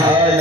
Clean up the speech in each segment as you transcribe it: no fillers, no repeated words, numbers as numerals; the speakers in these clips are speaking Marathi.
Hare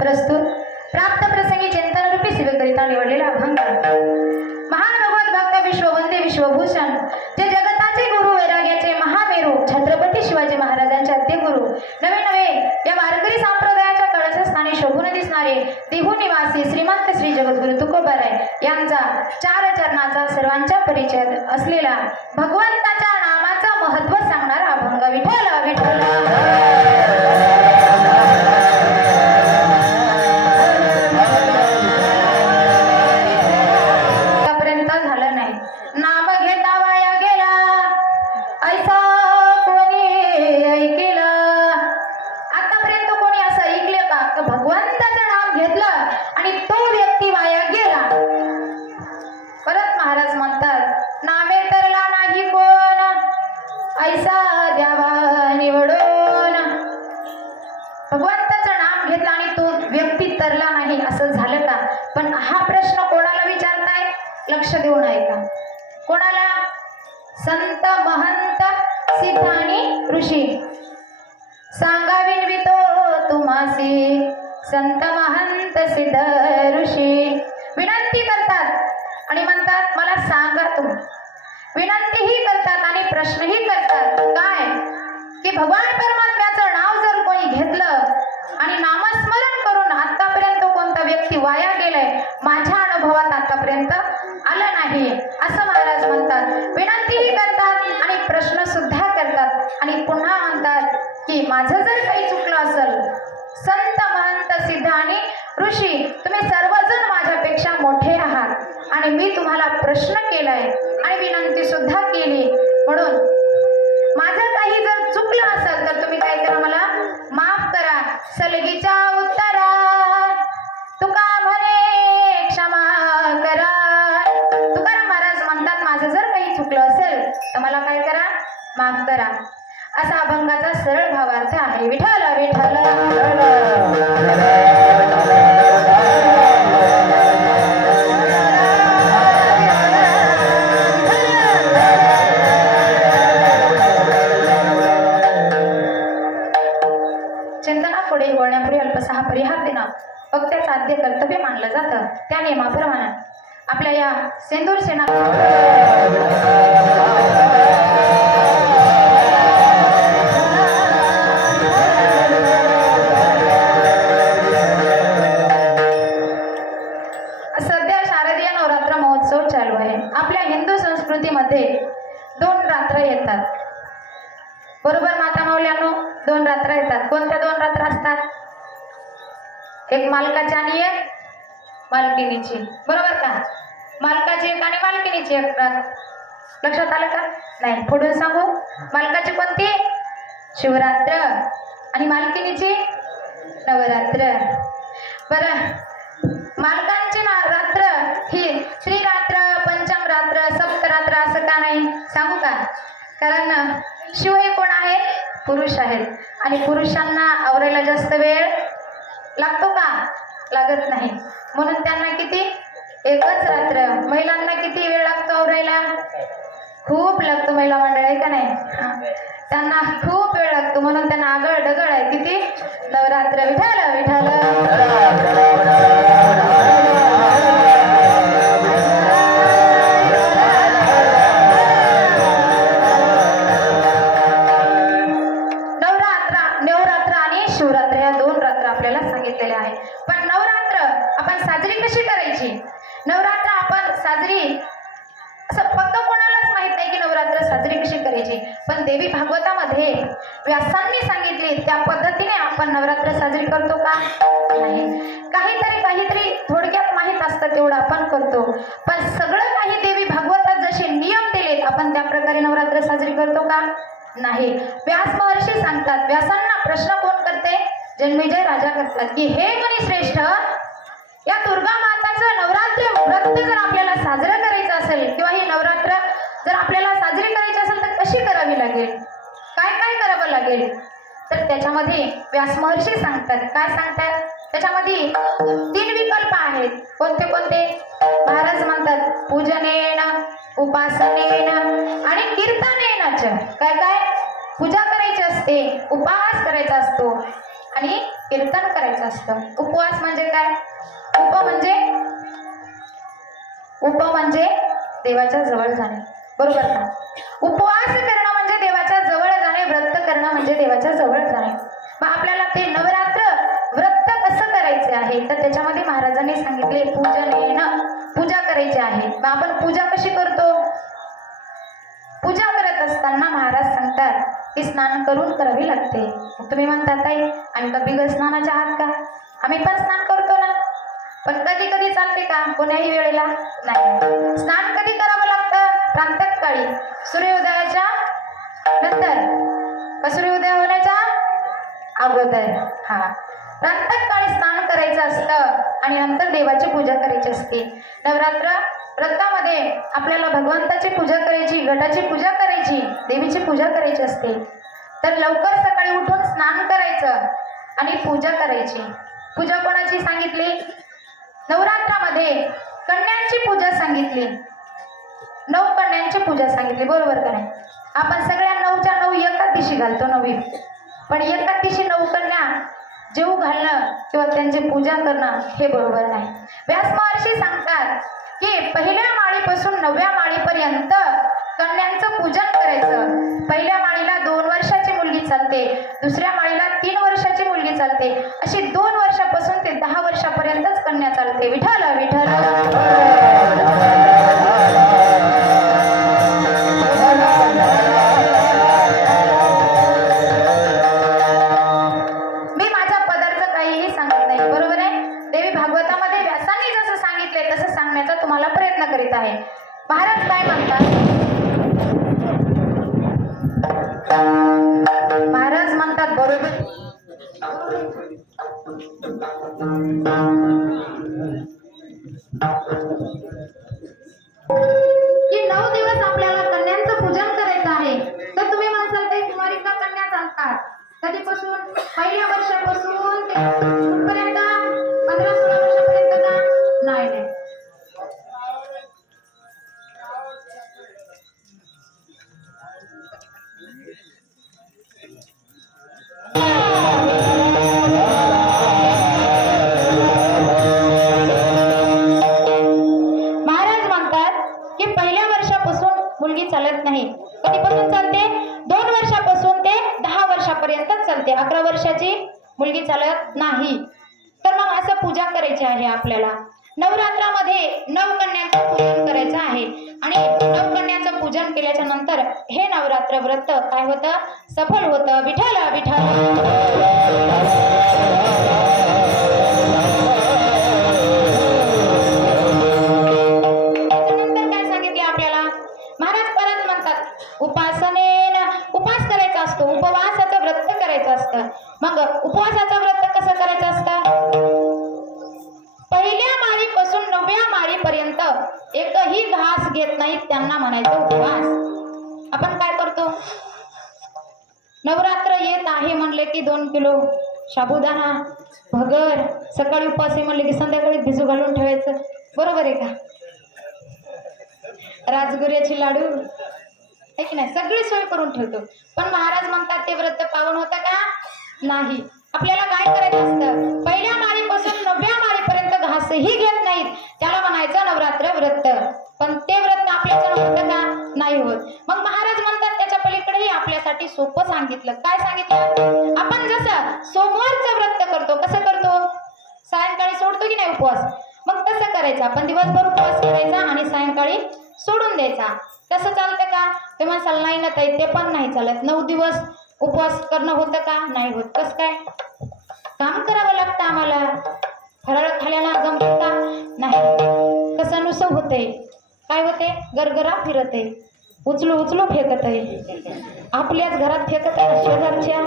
प्रस्तुत प्राप्त प्रसंगी चिंतनरूपी सेवेकरिता निवडलेला अभंग। महान भगवत भक्त विश्ववंदे विश्वभूषण जे जगताचे गुरु वैराग्याचे महामेरू छत्रपती शिवाजी महाराजांचे आद्यगुरु नवे नवे या वारकरी संप्रदायाच्या कळसस्थानी शोभून दिसणारे देहू निवासी श्रीमंत श्री जगद्गुरु तुकोबाराय यांचा चार चरणाचा सर्वांच्या परिचय असलेला भगवंताच्या नामाचा महत्त्व सांगणारा अभंग। विठ्ठल विठ्ठल भगवंताचं नाम घेतलं आणि तो व्यक्ती तरला नाही असं झालं का? पण हा प्रश्न कोणाला विचारताय? लक्ष देऊन ऐका। कोणाला? संत महंत सिद्ध आणि ऋषी सांगाविन वितो तुम्हासी संत महंत सिद्ध ऋषी विनंती करतात आणि म्हणतात मला सांगा तुम्ही। विनंतीही करतात आणि प्रश्नही करतात काय की भगवान परमात्म्याचं नाव जर कोणी घेतलं आणि नामस्मरण करून आतापर्यंत कोणता व्यक्ती वाया गेलाय माझ्या अनुभवात आतापर्यंत आलं नाही असं महाराज म्हणतात। विनंतीही करतात आणि प्रश्न सुद्धा करतात आणि पुन्हा म्हणतात की माझं जर काही चुकलं असेल संत महंत सिद्ध आणि ऋषी तुम्ही सर्वजण माझ्यापेक्षा मोठे आहात आणि मी तुम्हाला प्रश्न केलाय आणि विनंती सुद्धा केली म्हणून माझं काही जर चुकलं असेल तर तुम्ही काय करा मला माफ करा। सलगीच्या उत्तरात तुका म्हणे क्षमा करा। तुकाराम महाराज म्हणतात माझं जर काही चुकलं असेल तर मला काय करा माफ करा असा अभंगाचा सरळ भावार्थ आहे। विठ्ठल विठ्ठल चिंतनापुढे बोलण्यापूर्वी अल्पसा हा परिहार देणं वक्त्याचं आद्य कर्तव्य मानलं जातं। त्या नियमाप्रमाणे आपल्या या सेंदूर सेना सध्या शारदीय नवरात्र महोत्सव चालू आहे। आपल्या हिंदू संस्कृतीमध्ये 2 रात्र येतात बरोबर माता माऊल्यांनो? 2 रात्र येतात। कोणत्या 2 रात्र असतात? एक मालकाची आणि एक मालकिनीची बरोबर का? मालकाची एक आणि मालकिनीची एक रात्र लक्षात आलं का? नाही पुढून सांगू। मालकाची कोणती? शिवरात्र आणि मालकिनीची नवरात्र। बरं मालकांची रात्र ही त्रिरात्र पंचम रात्र सप्तरात्र असं का नाही सांगू का? कारण शिव हे कोण आहेत? पुरुष आहेत आणि पुरुषांना आवरायला जास्त वेळ लागतो का? लागत नाही म्हणून त्यांना किती एकच रात्र। महिलांना किती वेळ लागतो आवरायला? खूप लागतो महिला मंडळ आहे का नाही? त्यांना खूप वेळ लागतो म्हणून त्यांना आगळ डगळ आहे किती नवरात्र। विठ्ठल विठ्ठल नवरात्र आपण साजरी असं फक्त कोणालाच माहित नाही की नवरात्र साजरी कशी करायची पण देवी भागवतामध्ये व्यासांनी सांगितले त्या पद्धतीने आपण नवरात्र साजरी करतो का? नाही। काहीतरी थोडक्यात माहित असतं तेवढं आपण करतो पण सगळं काही देवी भागवतात जसे नियम दिलेत आपण त्या प्रकारे नवरात्र साजरी करतो का? नाही। व्यास महर्षी सांगतात व्यासांना प्रश्न कोण करते? जन्मेजय राजा करतात की हे मुनी श्रेष्ठ या दुर्गा माताचं नवरात्र व्रत जर आपल्याला साजरं करायचं असेल किंवा ही नवरात्र जर आपल्याला साजरी करायची असेल तर कशी करावी लागेल? काय काय करावं लागेल? तर त्याच्यामध्ये व्यास महर्षी सांगतात काय सांगतात? त्याच्यामध्ये 3 विकल्प आहेत। कोणते कोणते? महाराज म्हणतात पूजनेन उपासनेन आणि कीर्तनेन। काय काय? पूजा करायची असते, उपास करायचा असतो आणि कीर्तन करायचं असतं. उपवास म्हणजे काय? उप म्हणजे देवाच्या जवळ जाणे, बरोबर ना? उपवास करणं म्हणजे देवाच्या जवळ जाणे, व्रत करणं म्हणजे देवाच्या जवळ जाणे. मग आपल्याला ते नवरात्र व्रत कसं करायचे आहे, तर त्याच्यामध्ये महाराजांनी सांगितले पूजनेन, पूजा करायची आहे. मग आपण पूजा कशी करतो? पूजा करत असताना महाराज सांगतात की स्नान करून करावी लागते. तुम्ही म्हणता ताई आम्ही का बिगर स्नानाच्या आहात का? आम्ही पण स्नान करतो ना, पण कधी कधी चालते का? कोण्याही वेळेला नाही. स्नान कधी करावं लागतं? प्रातःकाळी सूर्योदयाच्या नंतर का सूर्योदय होण्याच्या अगोदर? हा, प्रातःकाळी स्नान करायचं असतं आणि नंतर देवाची पूजा करायची असते. नवरात्र व्रतामध्ये आपल्याला भगवंताची पूजा करायची, गटाची पूजा करायची, देवीची पूजा करायची असते. तर लवकर सकाळी उठून स्नान करायचं आणि पूजा करायची. पूजा कोणाची सांगितली? नवरात्रामध्ये कन्यांची पूजा सांगितली, 9 कन्यांची पूजा सांगितली, बरोबर का नाही? आपण सगळ्या 9च्या 9 एकाच दिवशी घालतो नवीन, पण एकाच दिवशी 9 कन्या जेवू घालणं किंवा त्यांची पूजा करणं हे बरोबर नाही. व्यास महर्षी सांगतात की पहिल्या माळीपासून 9व्या माळीपर्यंत कन्यांचं पूजन करायचं. पहिल्या माळीला 2 वर्षाची मुलगी चालते, दुसऱ्या माळीला 3 वर्षाची मुलगी चालते, अशी 2 वर्षापासून ते 10 वर्षापर्यंतच कन्या चालते. विठ्ठल विठ्ठल. मी माझ्या पदार्थ काहीही सांगत नाही, बरोबर आहे? देवी भागवतामध्ये व्यासांनी जसं सांगितले तसं सांगण्याचा तुम्हाला प्रयत्न करीत आहे. महाराज काय म्हणतात? महाराज म्हणतात बरोबर की 9 दिवस आपल्याला कन्यांचं पूजन करायचं आहे. तर तुम्ही म्हणसाल ते कुमारिका कन्या चालतात कधीपासून? पहिल्या वर्षापासून ते कुठपर्यंत? 15-16 वर्षापर्यंत का? नाही नाही. महाराज म्हणतात की पहिल्या वर्षापासून मुलगी चालत नाही. कधीपासून चालते? 2 वर्षापासून ते 10 वर्षापर्यंतच चालते. 11 वर्षाची मुलगी चालत नाही. तर मग असं पूजा करायची आहे आपल्याला. नवरात्रामध्ये 9 कन्यांचं पूजन करायचं आहे आणि 9 कन्यांचं पूजन केल्याच्या नंतर हे नवरात्र व्रत काय होतं? सफल होतं. विठ्ठल विठ्ठल. त्याच्यानंतर काय सांगितले आपल्याला? महाराज परत म्हणतात उपासनेन, उपास करायचा असतो, उपवासाचं व्रत करायचं असतं. मग उपवासाचं व्रत कसं करायचं असतं? पहिल्या माळीपासून 9व्या माळीपर्यंत एकही घास घेत नाहीत, त्यांना म्हणायचं उपवास. आपण काय करतो? नवरात्र येत आहे म्हणले की 2 किलो साबुदाणा भगर, सकाळी उपासी म्हणले की संध्याकाळी भिजू घालून ठेवायचं, बरोबर आहे का? राजगुर्याची लाडू आहे की नाही, सगळी सोय करून ठेवतो. पण महाराज म्हणतात ते व्रत पावन होतं का? नाही. आपल्याला काय करायचं असतं? पहिल्या माळीपासून 9व्या माळीपर्यंत घासही घेत नाहीत, त्याला म्हणायचं नवरात्र व्रत. पण ते व्रत आपल्याचं होतं का? नाही होत. मग महाराज म्हणतात त्याच्या पलीकडेही आपल्यासाठी सोपं सांगितलं. काय सांगितलं? आपण जसं सोमवारचं व्रत करतो, कसं करतो? सायंकाळी सोडतो की नाही उपवास? मग तसं करायचं. आपण दिवसभर उपवास करायचा आणि सायंकाळी सोडून द्यायचा. तसं चालतं का? ते म्हणसाल नाही ना ताई, ते पण नाही चालत. 9 दिवस उपवास करणं होतं का? नाही होत. कसं काय? काम करावं लागतं आम्हाला. फराळ खाल्यानं जमतं का? नाही. कसं नुसतं होतंय? काय होते? गरगरा फिरते, उचलू उचलू फेकत आहे, आपल्याच घरात फेकत आहे, शेजारच्या.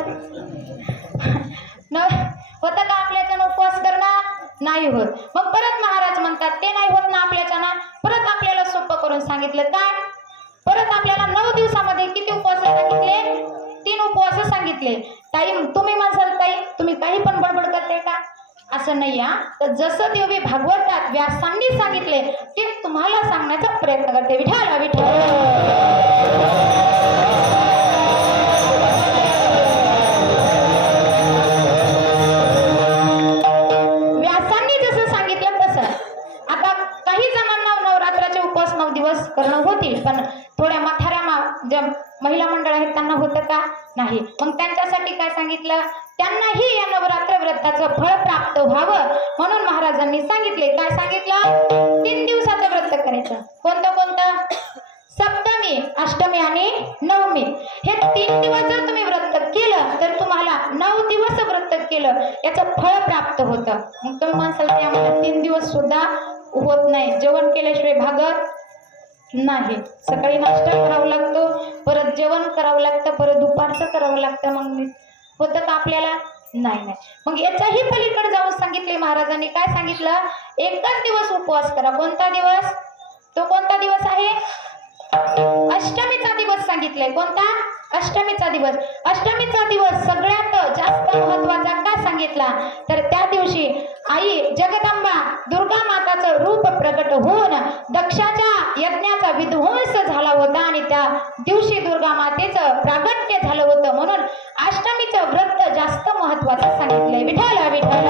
होतं का आपल्याच्यानं उपवास करणं? नाही होत. मग परत महाराज म्हणतात ते नाही होत ना आपल्याच्यानं, परत आपल्याला सोपं करून सांगितलं. काय? परत आपल्याला 9 दिवसामध्ये किती उपवास सांगितले? 3 उपवास सांगितले. ताई तुम्ही म्हणसाल ताई तुम्ही काही पण बडबड करते का? असं नाही. तर जसं देवी भागवतात व्यासांनी सांगितले ते तुम्हाला सांगण्याचा प्रयत्न करते. विठ्ठल विठ्ठल. मलाही या नवरात्र व्रताचं फळ प्राप्त व्हावं म्हणून महाराजांनी सांगितले. काय सांगितलं? 3 दिवसाचं व्रत करायचं. कोणतं? सप्तमी, अष्टमी आणि नवमी हे 3 दिवस जर तुम्ही व्रत केलं तर तुम्हाला 9 दिवस व्रत केलं याचं फळ प्राप्त होतं. मग तुम्ही म्हणसाल की आम्हाला 3 दिवस सुद्धा होत नाही, जेवण केल्याशिवाय भागत नाही. सकाळी नाश्ता करावा लागतो, परत जेवण करावं लागतं, परत दुपारचं करावं लागतं. मग होतं का आपल्याला? नाही. मग याच्याही पलीकडे जाऊन सांगितले महाराजांनी. काय सांगितलं? एकच दिवस उपवास करा. कोणता दिवस? तो कोणता दिवस आहे? अष्टमीचा दिवस सांगितलंय. कोणता? अष्टमीचा दिवस. अष्टमीचा दिवस सगळ्यात जास्त महत्वाचा का सांगितला? तर त्या दिवशी आई जगदंबा दुर्गा माताचं रूप प्रकट होऊन दक्षाच्या यज्ञाचा विध्वंस झाला होता आणि त्या दिवशी दुर्गा मातेचं प्रागट्य झालं होतं. म्हणून अष्टमीचं व्रत जास्त महत्वाचं सांगितलंय. विठ्ठल विठ्ठल.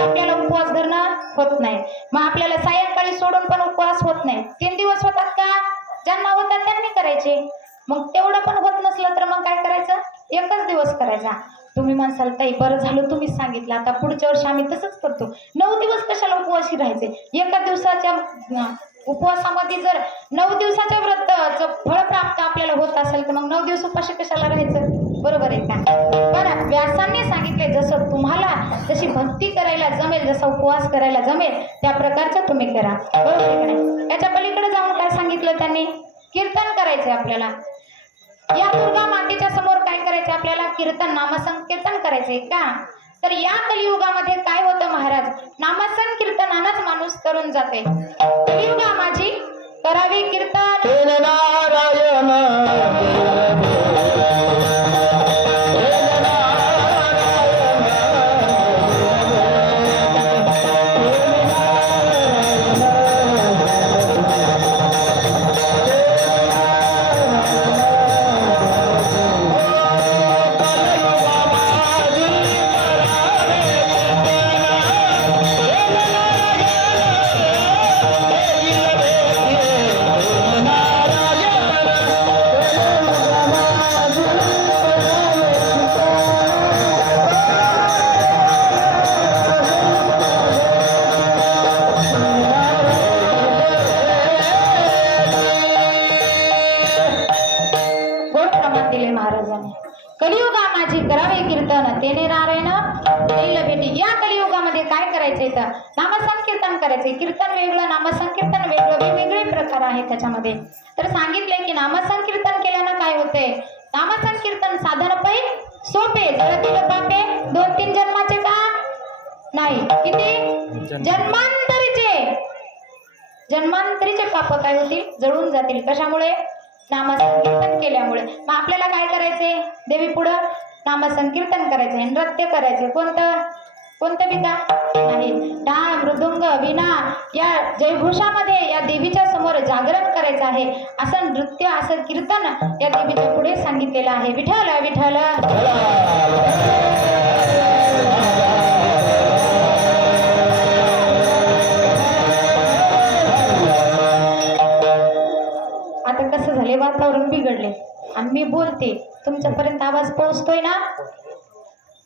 आपल्याला उपवास धरणं होत नाही. मग आपल्याला सायंकाळी सोडून पण उपवास होत नाही. 3 दिवस होतात का? ज्यांना होतात त्यांनी करायचे. मग तेवढं पण होत नसलं तर मग काय करायचं? एकच दिवस करायचा. तुम्ही म्हणसाल ताई बरं झालं तुम्हीच सांगितलं, आता पुढच्या वर्षी आम्ही तसंच करतो. 9 दिवस कशाला उपवासी राहायचे? एका दिवसाच्या उपवासामध्ये जर 9 दिवसाच्या व्रताचं फळ प्राप्त आपल्याला होत असेल तर मग 9 दिवस उपाशी कशाला राहायचं? बरोबर आहे का? पण व्यासांनी सांगितले जसं तुम्हाला जशी भक्ती करायला जमेल, जसा उपवास करायला जमेल त्या प्रकारचं तुम्ही करा. बरोबर आहे का नाही? याच्या पलीकडे जाऊन काय सांगितलं त्यांनी? कीर्तन करायचे आपल्याला. या दुर्गा मातेच्या समोर काय करायचे आपल्याला? कीर्तन, नामसंकीर्तन करायचे का? तर या कलियुगामध्ये काय होतं महाराज? नामसंकीर्तनानंच माणूस तरुण जाते. कलियुगा माझी करावे कीर्तन नारायण. कलियुगा माझी करावे कीर्तन तेने नारायण देईल भेटी. या कलियुगामध्ये काय करायचंय तर नामसंकीर्तन करायचंय. कीर्तन वेगळं, नामसंकीर्तन वेगळं, वेगवेगळे प्रकार आहेत त्याच्यामध्ये. तर सांगितले की नामसंकीर्तन केल्यानं काय होते? नामसंकीर्तन साधन पै सोपे, जळतील पापे 2-3 जन्माचे का नाही, किती जन्मांतरीचे पाप काय होतील? जळून जातील. कशामुळे? नामसंकीर्तन केल्यामुळे. मग आपल्याला काय करायचे? देवी पुढं नामसंकीर्तन करायचे, नृत्य करायचे. कोणतं बिका नाही. टाळ, मृदुंग, वीणा या जयघोषामध्ये या देवीच्या समोर जागरण करायचं आहे. असं नृत्य, असं कीर्तन या देवीच्या पुढे सांगितलेलं आहे. विठ्ठल विठ्ठल. आता कसं झाले, वातावरण बिघडले आणि मी बोलते, तुमच्यापर्यंत आवाज पोहोचतोय ना?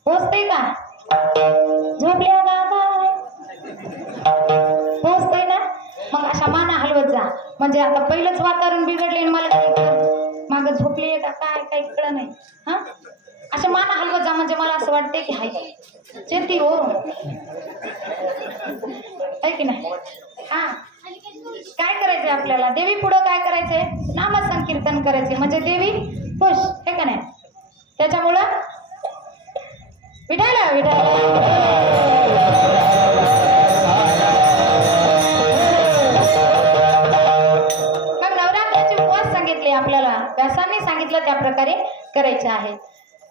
पोहोचतोय का? झोपल्या का? पोहोचतोय ना? मग अशा माना हलवत जा. म्हणजे आता पहिलंच वातावरण बिघडले आणि मला काही माग झोपले का काय काही कळ नाही. हा, अशा माना हलवत जा म्हणजे मला असं वाटतंय की हाय चेती हो, आहे की नाही? हा, काय करायचंय आपल्याला? देवी पुढं काय करायचंय? नामसंकीर्तन करायचे, म्हणजे देवी खुश, आहे का नाही? त्याच्यामुळं विठाला विठाला. मग नवरात्राचे उपवास सांगितले आपल्याला, व्यासांनी सांगितलं त्या प्रकारे करायचे आहे.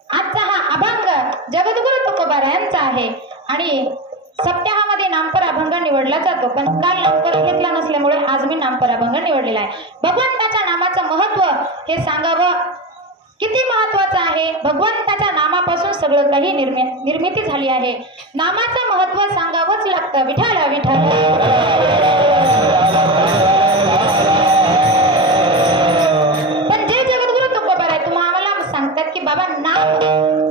आजचा हा अभंग जगद्गुरु तुकोबारायांचा आहे आणि सप्ताहामध्ये नामपर अभंग निवडला जातो. पण काल नामपर घेतला नसल्यामुळे आज मी नामपर अभंग निवडलेला आहे. भगवंताच्या नामाचं महत्व हे सांगावं. किती महत्वाचं आहे? भगवंताच्या नामापासून सगळं काही निर्मिती झाली आहे. नामाचं महत्व सांगावंच लागतं. विठ्ठल विठ्ठल. पण जे जगद्गुरु तुकोबार आहे तुम्हाला आम्हाला सांगतात की बाबा नाम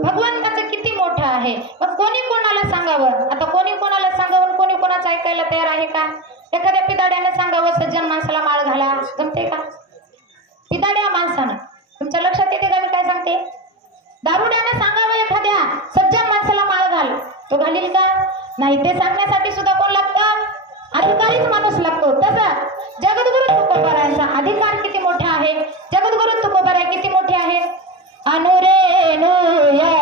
भगवंताचं किती मोठं आहे. पण कोणी कोणाला सांगावं? आता कोणी कोणाला सांगावं, कोणी कोणाचं ऐकायला तयार आहे का? एखाद्या पिदाड्याने सांगावं सज्जन माणसाला माळ घाला, जमते का? पिदाड्या माणसानं तुमच्या लक्षात येते का मी काय सांगते? दारुड्याने सांगावं एखाद्या सज्जन माणसाला माळ घाल, तो घालील का? नाही. ते सांगण्यासाठी सुद्धा कोण लागतं? अधिकारीच माणूस लागतो. तसं जगद्गुरु तुकोबारायांचा अधिकार किती मोठा आहे. जगद्गुरु तुकोबाराय किती मोठे आहे. अनुरेणुया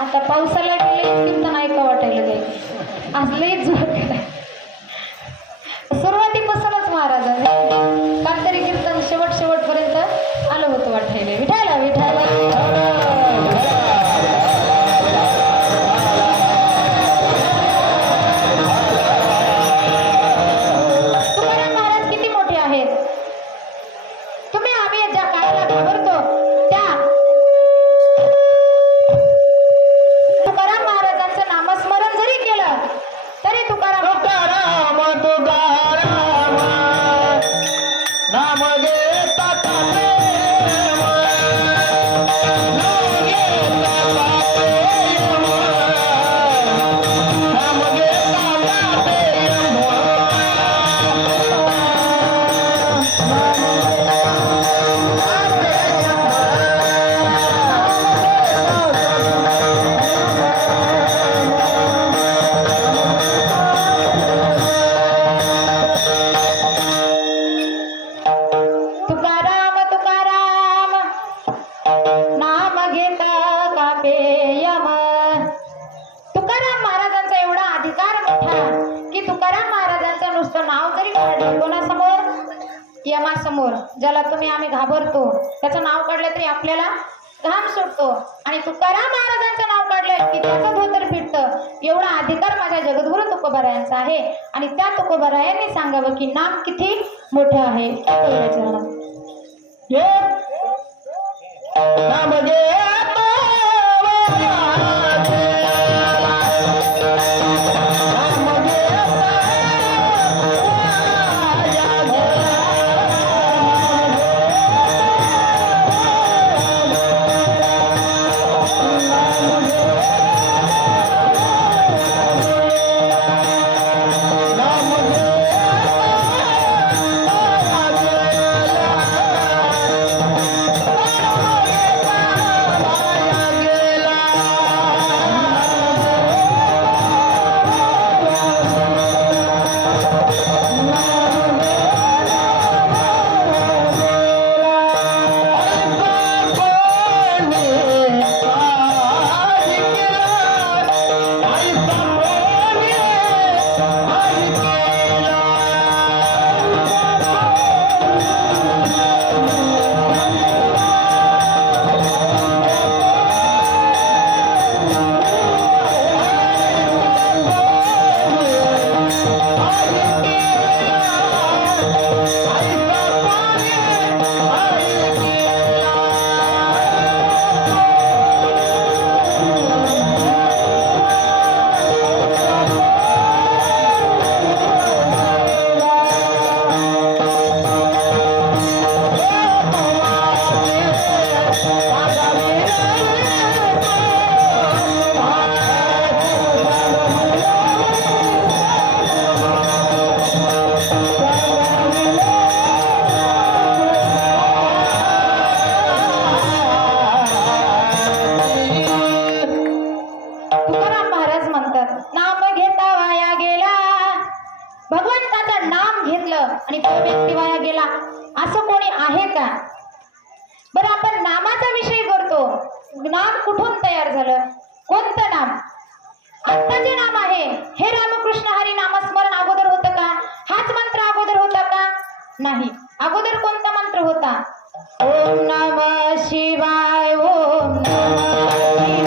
आता पावसाला गेले कीर्तन ऐका वाटायला काही आज लईच सुरुवातीपासूनच महाराजांनी काहीतरी कीर्तन शेवटपर्यंत आलं होतं वाटायला. विठायला विठायला तुकाराम महाराज किती मोठे आहेत. तुम्ही आम्ही ज्या काळाला घाबरतो त्या तुकाराम महाराजांचं नामस्मरण जरी केलं तरी तुकाराम नाम घेता यमासमोर ज्याला तुम्ही आम्ही घाबरतो त्याचं नाव काढलं तरी आपल्याला घाम सुटतो आणि तुकाराम महाराजांचं नाव काढलं की त्याचं धोतर फिरतं. एवढा अधिकार माझ्या जगद्गुरु तुकोबारायांचा आहे आणि त्या तुकोबारायांनी सांगावं की नाम किती मोठं आहे. आणि तो व्यक्ती वाया गेला, असं कोणी आहे का? बरं, आपण नामाचा विषय करतो. नाम कुठून तयार झालं? कोणतं नाम? आता जे नाम आहे हे रामकृष्ण हरी नामस्मरण अगोदर होतं का? हाच मंत्र अगोदर होता का? नाही. अगोदर कोणता मंत्र होता? ओम नमः शिवाय, ओम नमः शिवाय.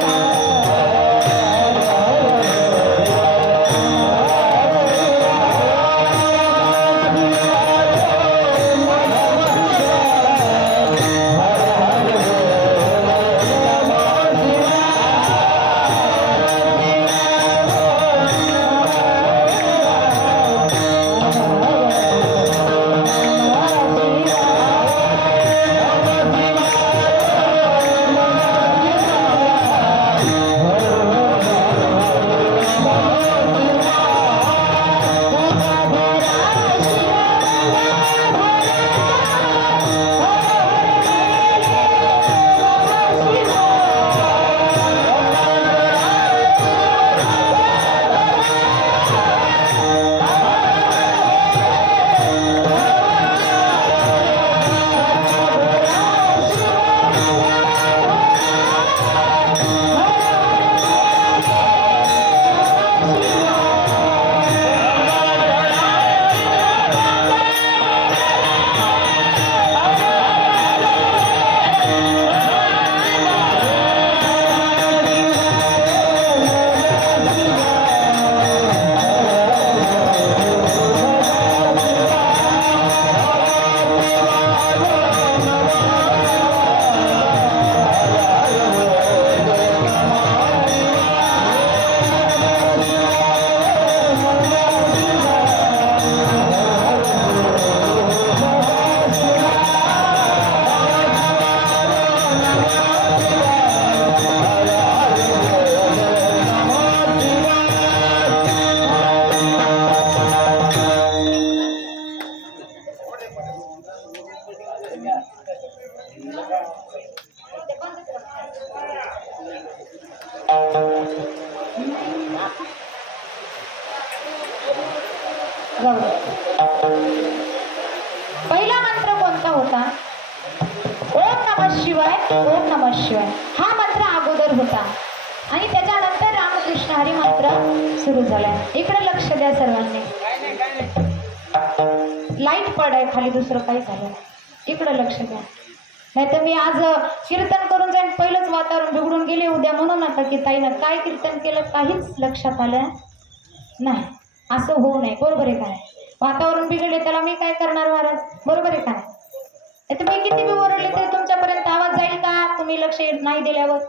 पहिला मंत्र कोणता होता? ओम नमः शिवाय, ओम नमः शिवाय हा मंत्र अगोदर होता आणि त्याच्यानंतर रामकृष्ण हरी मंत्र सुरू झाला. इकडे लक्ष द्या सर्वांनी. लाईट पडाय खाली, दुसरं काही झालं. इकडे लक्ष द्या, नाही तर मी आज कीर्तन करून जाईन, पहिलंच वातावरण बिघडून गेले. उद्या म्हणू नका की ताईनं काय कीर्तन केलं, काहीच लक्षात आलं नाही. असं होऊ नये, बरोबर आहे काय? वातावरण बिघडले त्याला मी काय करणार महाराज, बरोबर आहे काय? तुम्ही किती बी ओरडले तरी तुमच्यापर्यंत आवाज जाईल का? तुम्ही लक्ष नाही दिल्यावर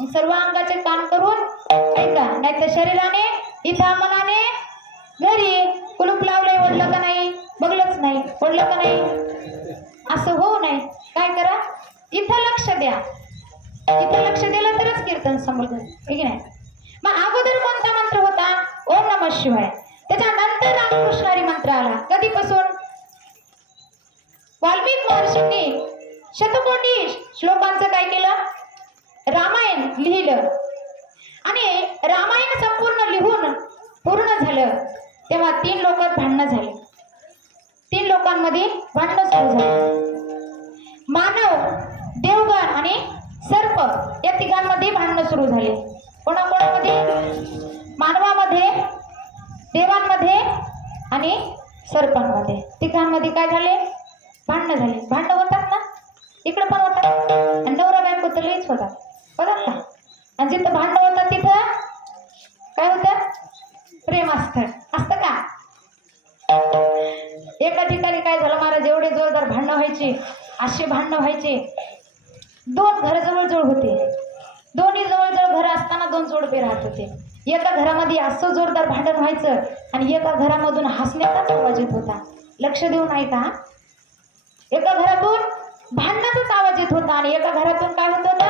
मग सर्व अंगाचे काम करून ऐका, नाही तर शरीराने इथं मनाने घरी कुलूप लावलंय, ओढलं का नाही, बघलंच नाही, ओढलं का नाही, असं होऊ नये. काय करा, इथं लक्ष द्या. इथं लक्ष दिलं तरच कीर्तन समजलं, ठीक आहे? मग अगोदर कोणता मंत्र होता? ओम नमः शिवाय. त्याच्यानंतर रामकृष्ण हरी मंत्र आला. कधीपासून? वाल्मिक महर्षींनी शतकोटी श्लोकांचं काय केलं? रामायण लिहिलं आणि रामायण संपूर्ण लिहून पूर्ण झालं तेव्हा 3 लोकात भांडणं झाले. 3 लोकांमध्ये भांडणं सुरू झाली. मानव, देवगण आणि सर्प या तिघांमध्ये भांडणं सुरू झाले. कोणाकोणामध्ये? मानवामध्ये, देवांमध्ये आणि सर्पांमध्ये. तिघांमध्ये काय झाले? भांडणं झाले. भांडणं होतात ना, इकडे पण होतात आणि नवरा बायको तर लईच होतात, बरोबर का? आणि जिथं भांडणं होतात तिथं काय होतं? प्रेम असतं का? एका ठिकाणी काय झालं महाराज, एवढे जोरदार भांडणं व्हायचे, असे भांडणं व्हायचे. 2 घर जवळजवळ होते. दोन्ही जवळजवळ घर असताना 2 जोडपे राहत होते. एका घरामध्ये असं जोरदार भांडण व्हायचं आणि एका घरामधून हसण्याचाच आवाज येत होता. लक्ष देऊन ऐका. एका घरातून भांडणाचाच आवाज येत होता आणि एका घरातून काय होत होता?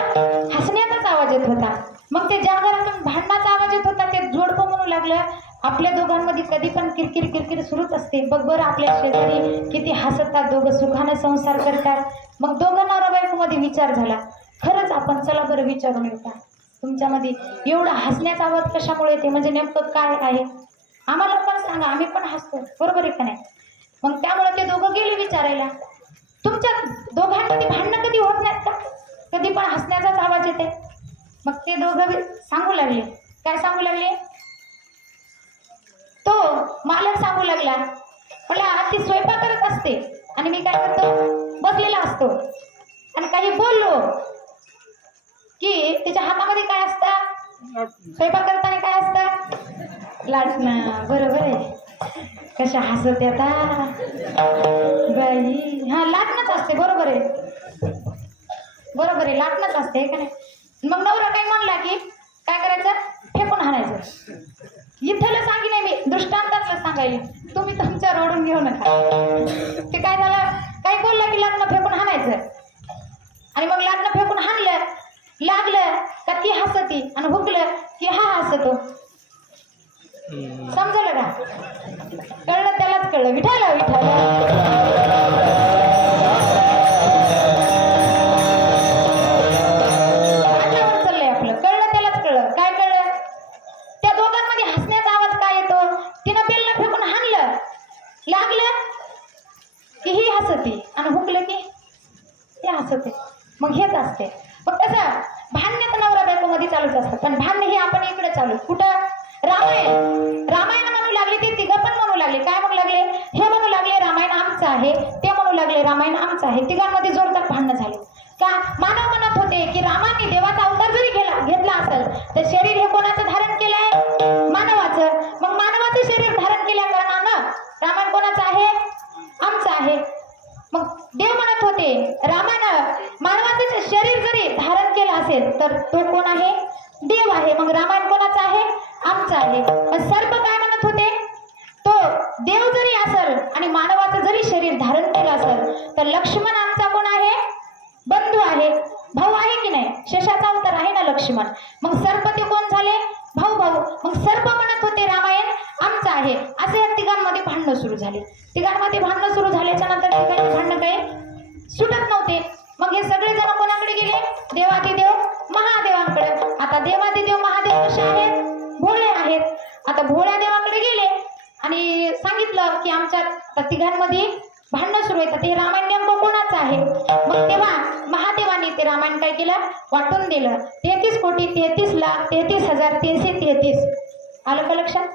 हसण्याचाच आवाज येत होता. मग ते ज्या घरातून भांडणाचा आवाज येत होता ते जोडपं म्हणू लागलं, आपल्या दोघांमध्ये कधी पण किरकिर किरकिर सुरूच असते. बघ बरं आपल्या शेजारी किती हसतात, दोघं सुखाने संसार करतात. मग दोघं नवरा बायकोमध्ये विचार झाला, खरंच आपण चला बरं विचारून येऊ का, तुमच्यामध्ये एवढा हसण्याचा आवाज कशामुळे येते, म्हणजे नेमकं काय आहे? आम्हाला पण सांगा, आम्ही पण हसतो, बरोबर आहे का नाही? मग त्यामुळे ते दोघं गेले विचारायला, तुमच्या दोघांमध्ये भांडणं कधी होत नाहीत का? कधी पण हसण्याचाच आवाज येते. मग ते दोघं सांगू लागले. काय सांगू लागले? तो मालक सांगू लागला, मला ती स्वयंपाक करत असते आणि मी काय करतो, बसलेला असतो आणि काही बोललो की त्याच्या हातामध्ये काय असतं, स्वयंपाक करताना काय असतं, लाटणं. बरोबर आहे. कशा हसत आता बाई. हा, लाटणंच असते. बरोबर आहे, बरोबर आहे, लाटणंच असते का नाही. मग नवरा काय म्हणला की काय करायचं, फेकून हाणायचं. इथलं सांगी नाही मी, दृष्टांतातलं सांगायला, तुम्ही तुमच्या रोडून घेऊ नका. ते काय झालं, काय बोलला की लाटणं फेकून हाणायचं. आणि मग लाटणं फेकून हाणलं, लागलं का ती हसती आणि हुकलं की हा हसतो. समजलं का? कळलं, त्यालाच कळलं. विठाला विठाला. आठवण चाललंय आपलं. कळलं, त्यालाच कळलं. काय कळलं? त्या दोघांमध्ये हसण्याचा आवाज काय येतो, तिनं बेलनं फेकून हाणलं, लागलं की ही हसती आणि हुकलं की ते हसते. मग हेच असते. मग कसं भांडण तर नवरा बायको मध्ये चालूच असतं, पण भांडण हे आपण इकडे चालू कुठं, रामायण म्हणू लागले. ते तिघं पण म्हणू लागले. काय म्हणू लागले? हे म्हणू लागले रामायण आमचं आहे, ते म्हणू लागले रामायण आमचं आहे. तिघांमध्ये जोरदार भांडणं झाले. का? मानव म्हणत होते की रामाने देवाचा अवतार जरी घेतला असेल तर शरीर हे कोणाचं धारण केलंय, मानवाचं. मग मानवाचं शरीर धारण केल्या कारणानं रामायण कोणाचं आहे, आमचं आहे. मग देव म्हणत होते रामानं मानवाचं शरीर जरी धारण केलं असेल तर तो कोण आहे, देव आहे. मग रामायण कोणाचं आहे, आमचं आहे. सर्प काय म्हणत होते, तो देव जरी असेल आणि मानवाचं जरी शरीर धारण केलं असेल तर लक्ष्मण आमचा कोण आहे, बंधू आहे, भाऊ आहे की नाही, शशाचा अवतार आहे ना लक्ष्मण. मग सर्प ते कोण झाले, भाऊ. मग सर्प म्हणत होते रामायण आमचं आहे. असे या तिघांमध्ये भांडणं सुरू झाले. तिघांमध्ये भांडणं सुरू झाल्याच्या नंतर तिघांचे भांडणं काही सुटत नव्हते. मग हे सगळे जण कोणाकडे गेले, देवादिदेव महादेवांकडे. आता देवादिदेव महादेव कसे आहेत, भोळे आहेत. आता भोळ्या देवाकडे गेले आणि सांगितलं की आमच्या तिघांमध्ये भांडणं सुरू आहेत, ते रामायण नेमकं कोणाचं आहे. मग तेव्हा महादेवाने ते रामायण काय केलं, वाटून दिलं. 33 कोटी 33 लाख 33,000 33. आलं का लक्षात?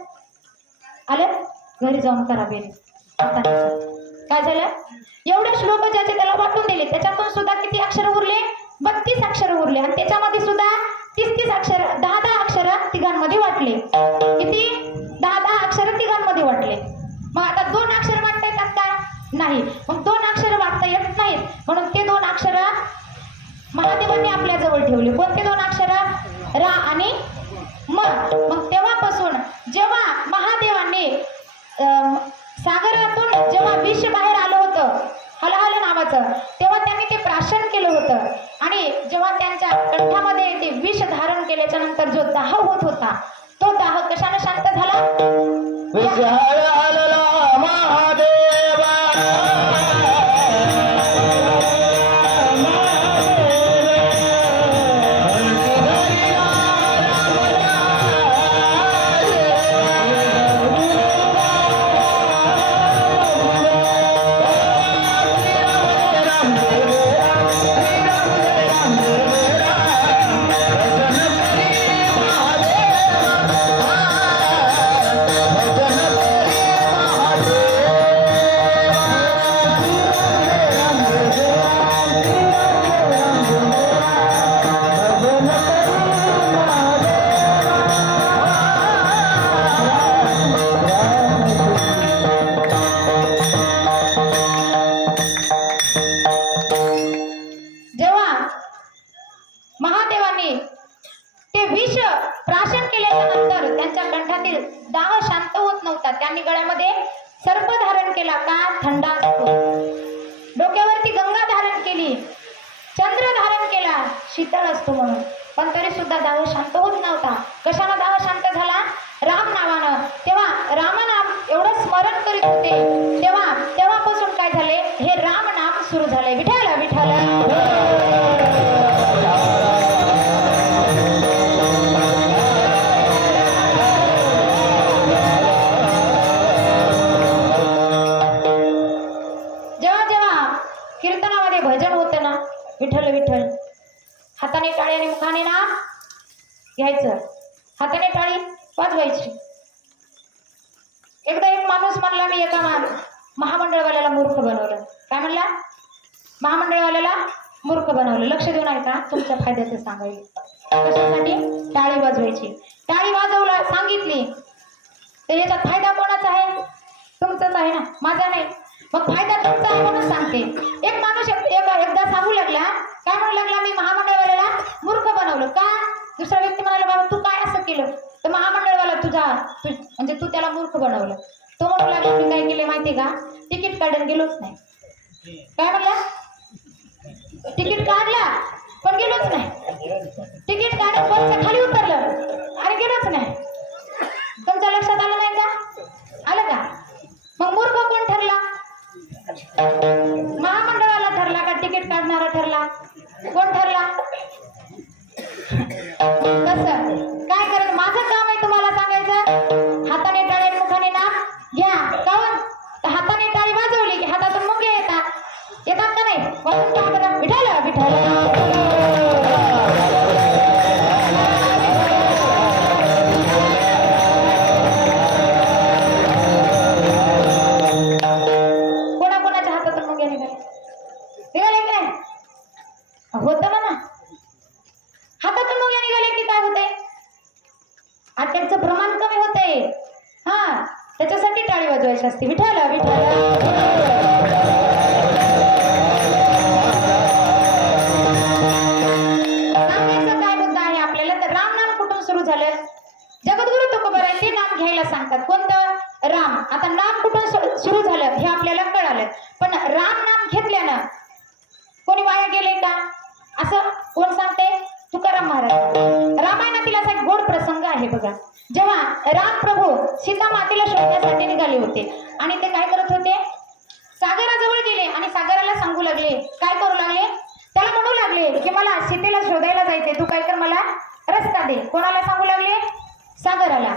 आलं? घरी जाऊन करा बेरीज. आता काय झालं, एवढे श्लोक ज्याचे त्याला वाटून दिले, त्याच्यातून सुद्धा किती अक्षर उरले, 32 अक्षर उरले. आणि त्याच्यामध्ये सुद्धा 30 अक्षर 10 अक्षर तिघांमध्ये वाटले. किती? 10 अक्षर तिघांमध्ये वाटले. मग आता 2 अक्षर वाटता येतात का, नाही. मग 2 अक्षर वाटता येत नाहीत, म्हणून ते 2 अक्षर महादेवांनी आपल्या जवळ ठेवले. कोणते 2 अक्षर, रा आणि म. मग तेव्हापासून जेव्हा महादेवांनी सागरातून जेव्हा विष बाहेर आलं होतं हलहल नावाचं, तेव्हा त्यांनी ते प्राशन केलं होतं. आणि जेव्हा त्यांच्या कंठामध्ये ते विष धारण केल्याच्या नंतर जो दाह होत होता, तो दाह कशाने शांत झाला, महादेवांनी ते विष प्राशन केल्याच्या नंतर त्यांच्या कंठातील दाह शांत होत नव्हता. त्यांनी गळ्यामध्ये सर्प धारण केला का, थंड असतो. डोक्यावरती गंगा धारण केली, चंद्र धारण केला, शीतळ असतो म्हणून. पण तरी सुद्धा दाह शांत होत नव्हता. कशाला दाह शांत झाला, राम नावानं. तेव्हा रामनाम एवढं स्मरण करीत होते, तेव्हापासून काय झाले, हे राम नाम सुरू झाले. विठाला विठाला. एकदा एक माणूस म्हणला मी एका महामंडळवाल्याला मूर्ख बनवलं. काय म्हणला? महामंडळवाल्याला मूर्ख बनवलं. लक्ष देऊन ऐका, तुमच्या फायद्याचं सांगायला. कशासाठी? टाळी वाजवायची. टाळी वाजवला सांगितली तर याच्यात फायदा कोणाचा आहे? तुमचाच आहे ना, माझा नाही. मग फायदा तुमचा आहे म्हणून सांगते. एक माणूस एकदा सांगू लागला, काय म्हणू लागला? मी महामंडळवाल्याला मूर्ख बनवलं. का? दुसरा व्यक्ती म्हणाला बाबा तू काय असं केलं? तर महामंडळवाला म्हणजे तू त्याला मूर्ख बनवलं. तो म्हणू लागला मी काय केले माहिती का? तिकीट काढून गेलोच नाही. काय म्हणला? तिकीट काढला पण गेलोच नाही. तिकीट काढून बसच्या खाली उतरलं आणि गेलोच नाही. तुमच्या लक्षात आलं नाही का? आलं का? मग मूर्ख कोण ठरला? महामंडळाला ठरला का तिकीट काढणारा ठरला? कोण ठरला? कसं काय करायचं? माझं काम आहे तुम्हाला सांगायचं. हाताने टाळी मुखाने नाक घ्या. काऊन? तर हाताने टाळी वाजवली की हातातून मुंग्या येतात का नाही? वाजून पहा बरं. विठाला कोणाकोणाच्या हातातून मुंग्या निघाले काय? होतं ना. हातातून मुंग्या निघाले की काय होतंय? अटॅकचं प्रमाण कमी होतंय. हा, त्याच्यासाठी टाळी वाजवायची असते. विठाला सांगायचं काय मुद्दा आहे आपल्याला? तर राम नाम कुठून सुरू झालं? जगद्गुरु तुकोबारायांचे नाम घ्यायला सांगतात. कोणतं? राम. आता नाम कुठून सुरू झालं हे आपल्याला कळालं. पण राम नाम घेतल्यानं कोणी वाया गेले का? असं कोण सांगते? तुकाराम महाराज. रामायणातील असा एक गोड प्रसंग आहे बघा. जेव्हा राम प्रभू सीता मातेला शोधण्यासाठी निघाले होते आणि ते काय करत होते? सागराजवळ गेले आणि सागराला सांगू लागले. काय करू लागले? त्याला म्हणू लागले की मला सीतेला शोधायला जायचे, तू काय कर मला रस्ता दे. कोणाला सांगू लागले? सागराला.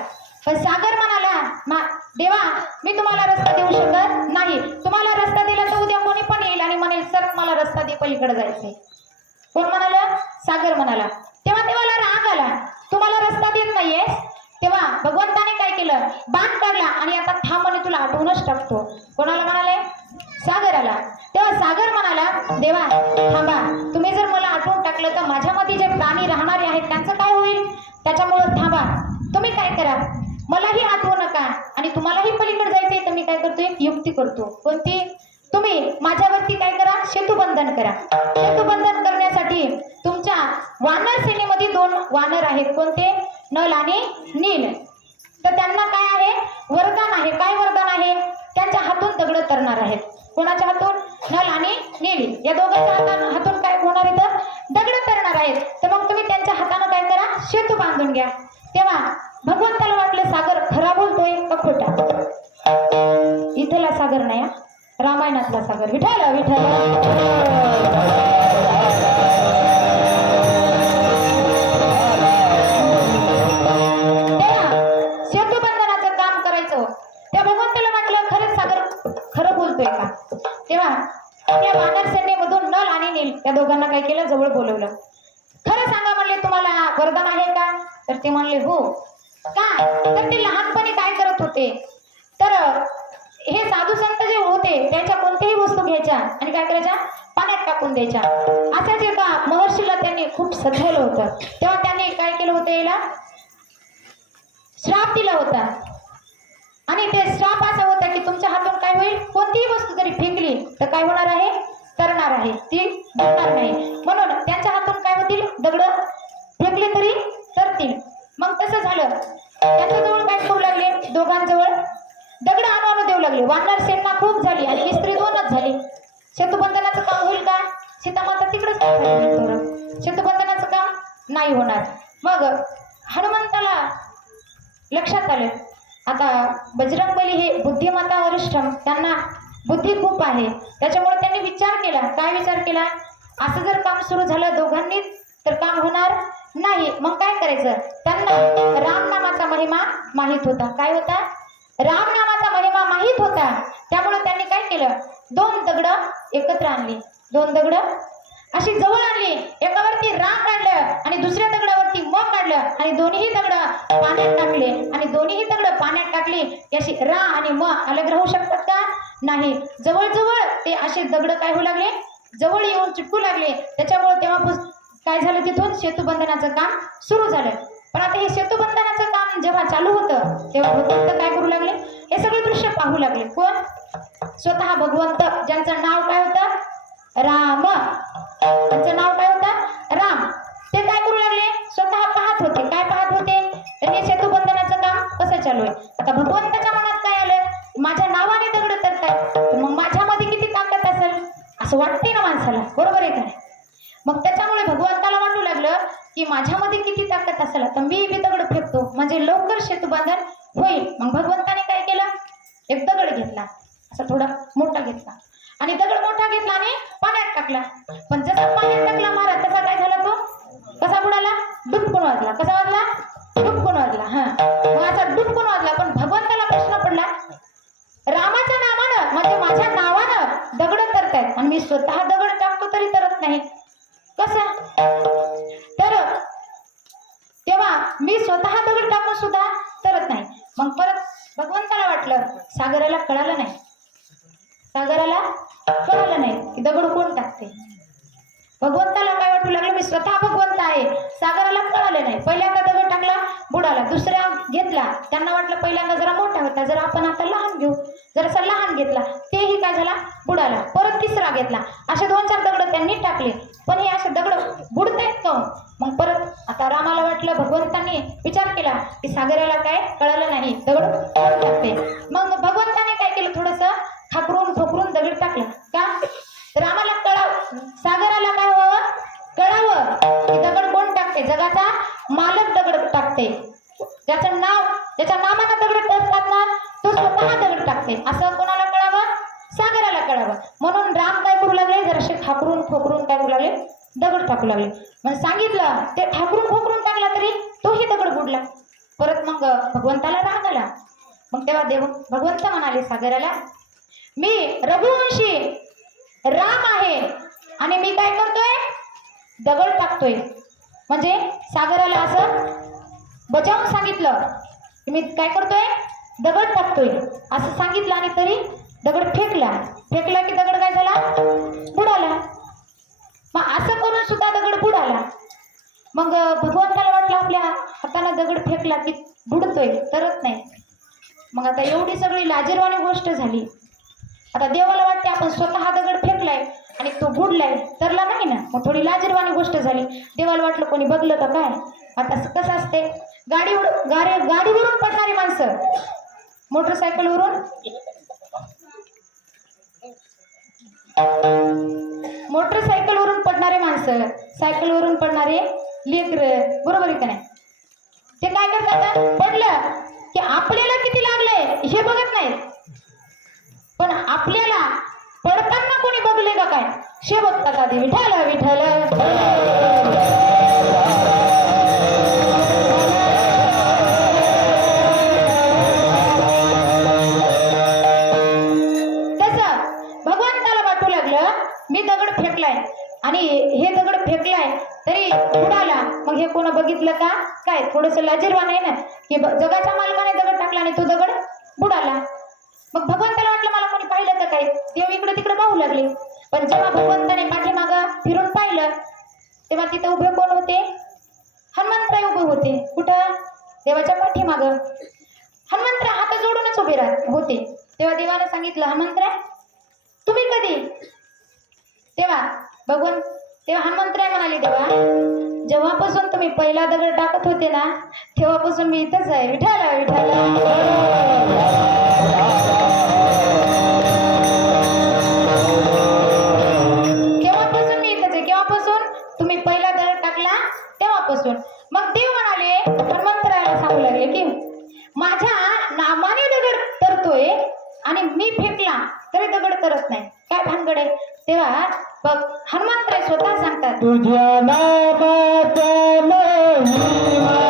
पण सागर म्हणाला देवा मी तुम्हाला रस्ता देऊ शकत नाही. तुम्हाला रस्ता दिला तर उद्या कोणी पण येईल आणि म्हणेल सर मला रस्ता दे, पलीकडे जायचंय. कोण म्हणाला? सागर म्हणाला. तेव्हा देवाला राग आला, तुम्हाला रस्ता देत नाहीये. तेव्हा भगवंताने काय केलं? बाण काढला आणि आता थांब म्हणे तुला आठवूनच टाकतो. कोणाला म्हणाले? सागराला. तेव्हा सागर म्हणाला देवा थांबा, तुम्ही जर मला आठवून टाकलं तर माझ्यामध्ये जे प्राणी राहणारे आहेत त्यांचं काय होईल? त्याच्यामुळं थांबा, तुम्ही काय करा मलाही आठवू नका आणि तुम्हालाही पलीकडे जायचंय तर मी काय करतो? एक युक्ती करतो. कोणती? तुम्ही माझ्यावरती काय करा? सेतुबंधन करा. सेतुबंधन करण्यासाठी तुमच्या वानर सेनेमध्ये 2 वानर आहेत. कोणते? नल आणि नील. तर त्यांना काय आहे? वरदान आहे. काय वरदान आहे? त्यांच्या हातून दगड तरणार आहेत. कोणाच्या हातून? नल आणि नील या दोघांच्या हातून काय होणार आहे? तर दगड तरणार आहेत. तर मग तुम्ही त्यांच्या हाताने काय करा? सेतू बांधून घ्या. तेव्हा भगवंताला वाटलं सागर खरा बोलतोय का खोटा? इथला सागर नाही, रामायणातला सागर. विठाला सेतुबंधनाचं काम करायचं. त्या भगवंताला वाटलं खरंच सागर खरं बोलतोय का? तेव्हा आपल्या वानर सेनेमधून नल आणि नील या दोघांना काय केलं? जवळ बोलवलं. खरं सांगा म्हणले तुम्हाला वरदान आहे का? तर ते म्हणले हो. का? तर ते लहानपणी काय करत होते? तर हे साधू संत जे होते त्यांच्या कोणत्याही वस्तू घ्यायच्या आणि काय करायच्या? पाण्यात टाकून द्यायच्या. अशाच एका महर्षीला त्यांनी खूप सतावलं होतं. तेव्हा त्यांनी काय केलं होतं? याला श्राप दिला होता आणि ते श्राप असा होता की तुमच्या हातून काय होईल? कोणतीही वस्तू जरी फेकली तर काय होणार आहे? तरणार आहे, ती बुडणार नाही. म्हणून त्यांच्या हातून काय होतील? दगड फेकले तरी तरतील. मग तसं झालं. त्यांच्याजवळ काय करू लागले? दोघांजवळ दगड आणून देऊ लागले. वानर सेना खूप झाली आणि स्त्री 2च झाली. सेतुबंधनाचं काम होईल का? सीतामाता तिकडेच सेतुबंधनाचं काम नाही होणार. मग हनुमंताला लक्षात आलं आता बजरंगबली हे बुद्धिमत्ता वरिष्ठम, त्यांना बुद्धी खूप आहे. त्याच्यामुळे त्यांनी विचार केला. काय विचार केला? असं जर काम सुरू झालं दोघांनीच तर काम होणार नाही. मग काय करायचं? त्यांना राम नामाचा महिमा माहित होता. काय होता? राम नामाचा महिमा माहित होता. त्यामुळे त्यांनी काय केलं? 2 दगड एकत्र आणली. 2 दगड अशी जवळ आणली. एकावरती राम काढलं आणि दुसऱ्या दगडावरती मग काढलं आणि दोन्ही दगड पाण्यात टाकले आणि दोन्ही दगड पाण्यात टाकले टाकली की अशी रा आणि म अलग राहू शकतात का? नाही. जवळजवळ ते असे दगड काय होऊ लागले, जवळ येऊन चिटकू लागले. त्याच्यामुळे तेव्हा काय झालं, तिथून सेतुबंधनाचं काम सुरू झालं. पण आता हे सेतुबंधनाचं काम जेव्हा चालू होतं तेव्हा भगवंत काय करू लागले, हे सगळे दृश्य पाहू लागले. कोण? स्वतः भगवंत, ज्यांचं नाव काय होतं, राम. त्यांचं नाव काय होतं, राम. ते काय करू लागले, स्वतः पाहत होते. काय पाहत होते, तर हे सेतुबंधनाचं काम कसं चालू आहे. आता भगवंताच्या मनात काय आलं, माझ्या नावाने दगड तरतात, मग माझ्यामध्ये किती ताकद असेल असं वाटते ना माणसाला, बरोबर आहे का? मग त्याच्यामुळे भगवंताला वाटू लागलं की माझ्यामध्ये किती ताकद असेल, तर मी बी दगड फेकतो म्हणजे लवकर सेतुबंधन होईल. मग भगवंताने काय केलं, एक दगड घेतला, असा थोडा मोठा घेतला आणि दगड मोठा घेतला आणि पाण्यात टाकला. पण जसा पाण्यात टाकला महाराज, तसा काय झाला, तो कसा बुडाला, डुबकून वाजला. कसा वाजला, डुबकून वाजला. हा, मग असा डुबकून वाजला. पण भगवंताला प्रश्न पडला, रामाच्या नावानं म्हणजे माझ्या नावानं दगड तरतायत आणि मी स्वतः दगड टाकतो तरी तरत नाही, कसं? तर तेव्हा मी स्वतः दगड टाकून सुद्धा तरत नाही. मग परत भगवंताला वाटलं, सागराला कळालं नाही, सागराला कळालं नाही की दगड कोण टाकते. भगवंताला काय वाटू लागलं, मी स्वतः भगवंत आहे, सागराला कळालं नाही. पहिल्यांदा दगड टाकला, बुडाला. दुसरा घेतला, त्यांना वाटलं पहिल्यांदा जरा मोठा होता, जरा आपण आता लहान घेऊ, जरासा लहान घेतला, तेही काय झाला, बुडाला. परत तिसरा घेतला. असे 2-4 दगड त्यांनी टाकले, पण हे असे दगड बुडतायत का? मग परत आता रामाला वाटलं, भगवंतांनी विचार केला की सागराला काय कळालं नाही, दगड टाकते. मग भगवंताने काय केलं, थोडस खाकरून ठोकरून दगड टाकला. का? तर आम्हाला सागराला काय व्हावं, कळावं की दगड कोण टाकते, जगाचा मालक दगड टाकते. ज्याचं नाव, ज्याच्या नावानं दगड टाकतात ना, तो स्वतः दगड टाकते. असं कोणाला कळावं, सागराला कळावं. म्हणून राम काय करू लागले, जराशे ठाकरून ठोकरून काय करू लागले, दगड टाकू लागले. मग सांगितलं, ते ठाकरून ठोकरून टाकला तरी तोही दगड बुडला. परत मग भगवंताला राग आला. मग तेव्हा भगवंत म्हणाले सागराला, मी रघुवंशी राम आहे आणि मी काय करतोय, दगड टाकतोय. म्हणजे सागराला असं बजावून सांगितलं की मी काय करतोय, दगड टाकतोय असं सांगितलं. आणि तरी दगड फेकला की दगड काय झाला, बुडाला. मग असं करून सुद्धा दगड बुडाला. मग भगवंताला वाटलं आपल्या हाताने दगड फेकला की बुडतोय, तरच नाही. मग आता एवढी सगळी लाजिरवाणी गोष्ट झाली. आता देवाला वाटते आपण स्वतः दगड फेकलाय आणि तो बुडलाय, तरला नाही ना. मग थोडी लाजिरवाणी गोष्ट झाली. देवाला वाटलं कोणी बघलं का काय. आता कसं असते, गाडीवरून पडणारी माणसं, मोटरसायकलवरून पडणारे माणसं, सायकलवरून पडणारे लेकरं, बरोबर आहे का नाही. ते काय करतात, पडलं की आपल्याला किती लागलंय हे बघत नाहीत, पण आपल्याला पडताना कोणी बघले का काय शे बघतात आधी. विठ्ठल विठ्ठल मी दगड फेकलाय आणि हे दगड फेकलाय तरी बुडाला. मग हे कोण बघितलं का काय, थोडस लाजिरवाण आहे ना की जगाच्या मालकाने दगड टाकला आणि तो दगड बुडाला. मग भगवंताला वाटलं मला कोणी पाहिलं का काय, देव इकडे तिकडे पाहू लागले. पण जेव्हा भगवंताने पाठीमागं फिरून पाहिलं तेव्हा तिथे उभे कोण होते, हनुमंतराय उभे होते. कुठं, देवाच्या पाठीमागं. हनुमंतराय हात जोडूनच उभे होते. तेव्हा देवाने सांगितलं, हनुमंतराय तुम्ही कधी. तेव्हा हनुमंतराय म्हणाले, देवा जेव्हापासून तुम्ही पहिला दगड टाकत होते ना तेव्हापासून मी इथंच आहे. विठ्ठल विठ्ठल केव्हापासून मी इथंच आहे, केव्हापासून तुम्ही पहिला दगड टाकला तेव्हापासून. मग देव म्हणाले, हनुमंतरायला सांगू लागले की माझ्या नामाने दगड तरतोय आणि मी फेकला तरी दगड तरत नाही, काय भानगड आहे. तेव्हा बघ हनुमंतराय स्वतः सांगतात, तुझ्या नामाचा महिमा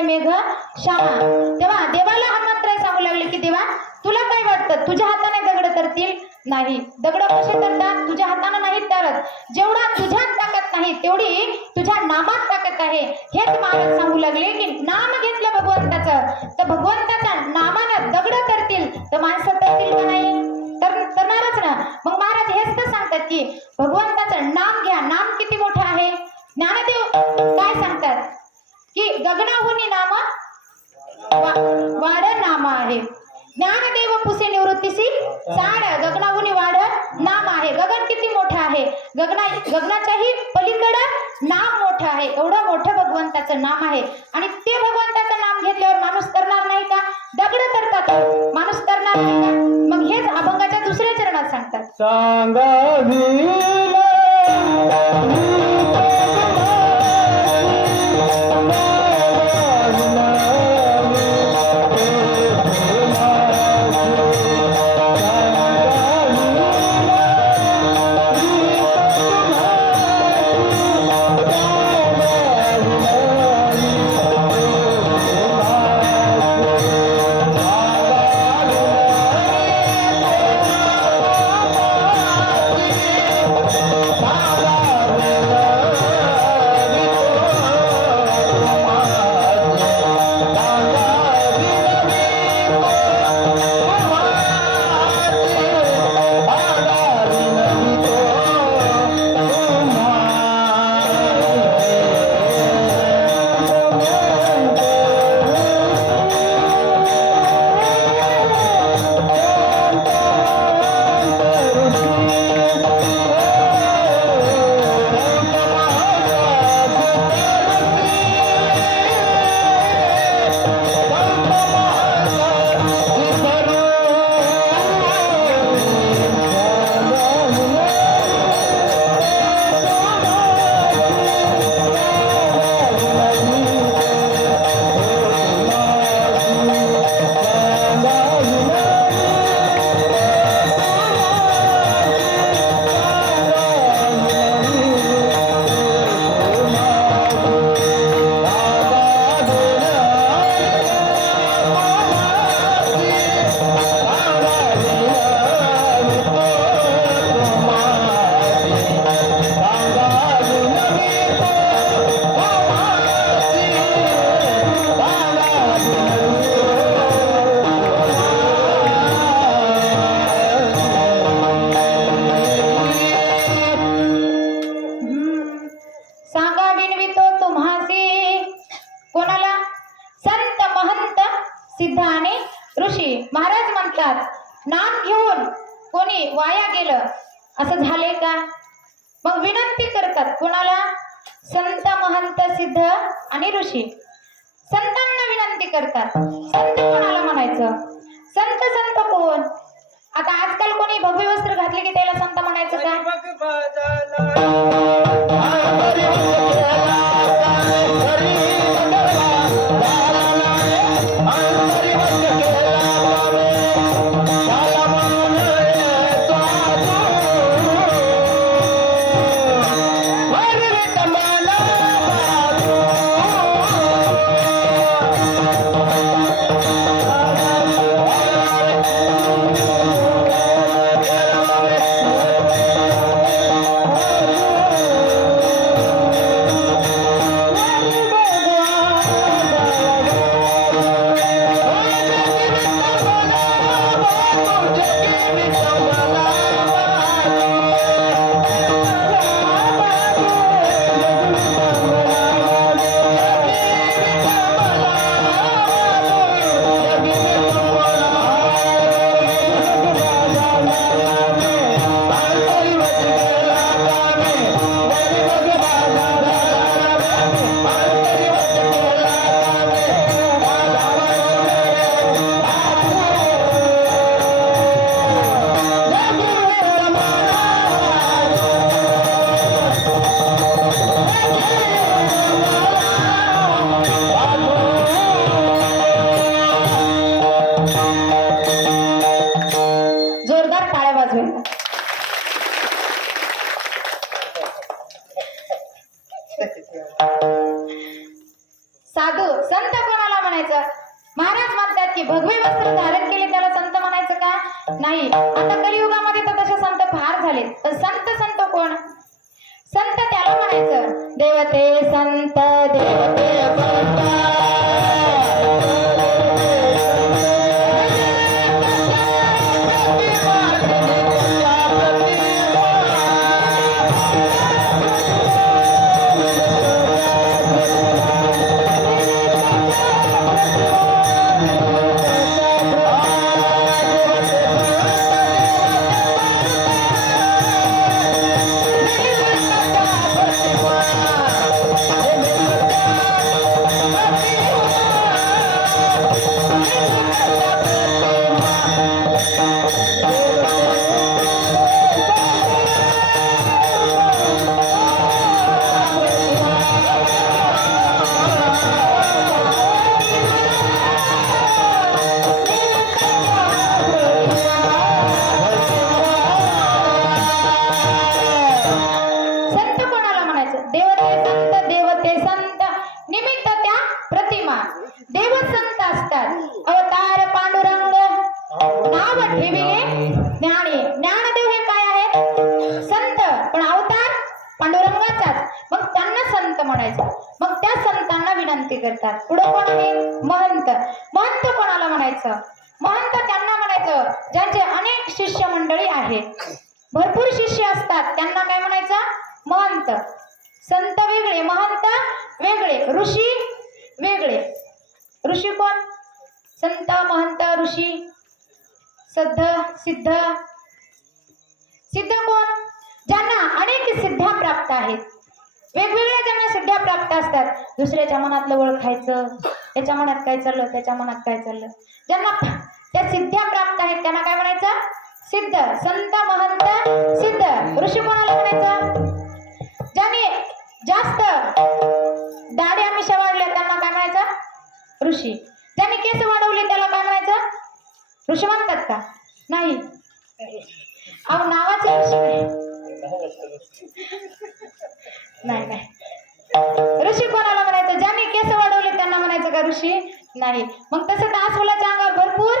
जय मेघ श्यामा. तेव्हा देवाला हा मंत्र सांगू लागले की देवा तुला काय वाटतं तुझ्या हाताने दगड तरतील नाही. दगड कसे तरतात तुझ्या हाताने नाही तरत. जेवढा तुझ्यात ताकद नाही तेवढी तुझ्या नामात ताकद आहे. हेच महाराज सांगू लागले की नाम घेतलं भगवंताचं तर भगवंताच्या नामानं दगड तरतील तर माणसं तरतील का नाही. तरणारच ना. मग महाराज हेच तर सांगतात की भगवंताचं नाम घ्या. नाम किती मोठं आहे. ज्ञानदेव काय सांगतात की गगनाहुनी नाम वाढ नाम आहे. ज्ञानदेव पुसे निवृत्तीसी साड. गगनाहुनी वाढ नाम आहे. गगन किती मोठं आहे. गगनाच्याही पलीकडं नाम मोठं आहे. एवढं मोठं भगवंताचं नाम आहे. आणि ते भगवंताचं नाम घेतल्यावर माणूस तरणार नाही का. दगड तरतात माणूस तरणार नाही का. मग हेच अभंगाच्या दुसऱ्या चरणात सांगतात. सिद्ध आणि ऋषी. महाराज म्हणतात नाम घेऊन कोणी वाया गेलं असं झाले का. मग विनंती करतात कोणाला. संत महंत सिद्ध आणि ऋषी. संतांना विनंती करतात. संत कोणाला म्हणायचं. संत संत कोण. आता आजकाल कोणी भगवे वस्त्र घातले की त्याला संत म्हणायचं का. वस्त्र धारण केले त्याला संत म्हणायचं का? नाही. आता कलियुगामध्ये तर तसे संत फार झाले, पण संत कोण? संत त्याला म्हणायचं देवते संत, देवते संत. संत कोणाला म्हणायचं? देवते संत निमित्त त्या प्रतिमा. देव संत असतात. अवतार पांडुरंग नाव ठेविले ज्ञानी. ज्ञानदेव हे काय आहे? संत. पण अवतार पांडुरंगाचाच. मग त्यांना संत म्हणायचं. मग त्या संतांना विनंती करतात. पुढे कोण आहे? महंत. महंत कोणाला म्हणायचं? महंत त्यांना म्हणायचं ज्यांचे अनेक शिष्य मंडळी आहेत, भरपूर शिष्य असतात, त्यांना काय म्हणायचं? महंत. संत वेगळे, महंत वेगळे, ऋषी वेगळे. ऋषी कोण? संत, महंत, ऋषी. सिद्ध. सिद्ध कोण? ज्यांना अनेक सिद्ध्या प्राप्त आहेत. वेगवेगळ्या ज्यांना सिद्ध्या प्राप्त असतात. दुसऱ्याच्या मनातलं ओळखायचं, त्याच्या मनात काय चाललं, त्याच्या मनात काय चाललं. ज्यांना त्या सिद्ध्या प्राप्त आहेत त्यांना काय म्हणायचं? सिद्ध. संत, महंत, सिद्ध. ऋषी कोणाला म्हणायचं? ज्याने जास्त दाढ्या मिशा वाढल्या त्यांना काय म्हणायचं? ऋषी. ज्याने केस वाढवले त्याला काय म्हणायचं? ऋषी म्हणतात का? नाही. अहो नावाचे ऋषी नाही. ऋषी कोणाला म्हणायचं? ज्यांनी केस वाढवले त्यांना म्हणायचं का ऋषी? नाही. मग तसं तर अस्वलाच्या अंगावर भरपूर,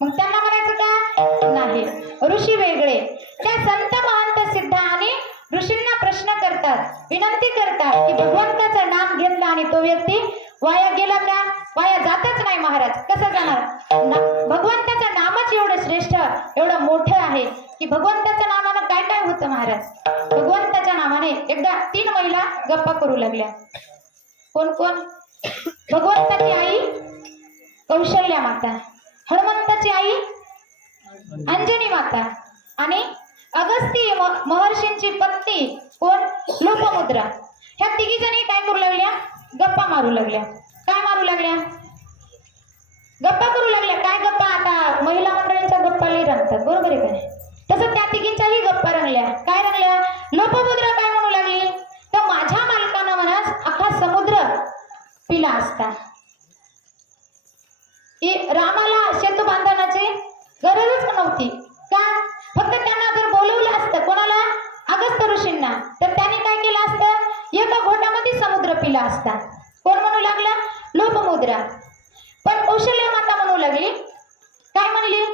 मग त्यांना म्हणायचं का? नाही. ऋषी वेगळे. त्या संत, महंत, सिद्ध आणि ऋषींना प्रश्न करतात, विनंती करतात की भगवंताचं नाम घेतलं आणि तो व्यक्ती वाया गेला का? वाया जातच नाही महाराज. कसं जाणार? भगवंताचं नामच एवढं श्रेष्ठ, एवढं मोठं आहे की भगवंताच्या नामानं काय काय होतं महाराज. भगवंताच्या नामाने एकदा 3 महिला गप्पा करू लागल्या. कोण कोण? भगवंताची आई कौशल्या माता, हनुमंताची आई अंजनी माता आणि अगस्त्य महर्षींची पत्नी कोण? लोपमुद्रा. ह्या तिघी जणी काय करू लागल्या? गप्पा मारू लागल्या. काय मारू लागल्या? गप्पा करू लागल्या. काय गप्पा? आता महिला मंडळींच्या गप्पा लई रंगतात, बरोबर आहे का? तसं त्या तिघींच्याही गप्पा रंगल्या. काय रंगल्या? लोपमुद्रा काय म्हणू लागली? तर माझ्या मालकानं म्हणा अख्खा समुद्र पिला असता. रामाला सेतू बांधण्याची गरजच नव्हती का? फक्त त्यांना जर बोलवलं असतं, कोणाला? अगस्त्य ऋषींना, तर त्यांनी काय केलं असतं? एका घोटामध्ये समुद्र पिला असता. कोण म्हणू लागला? लोपमुद्रा. पण कौशल्य माता म्हणू लागली, काय म्हणली?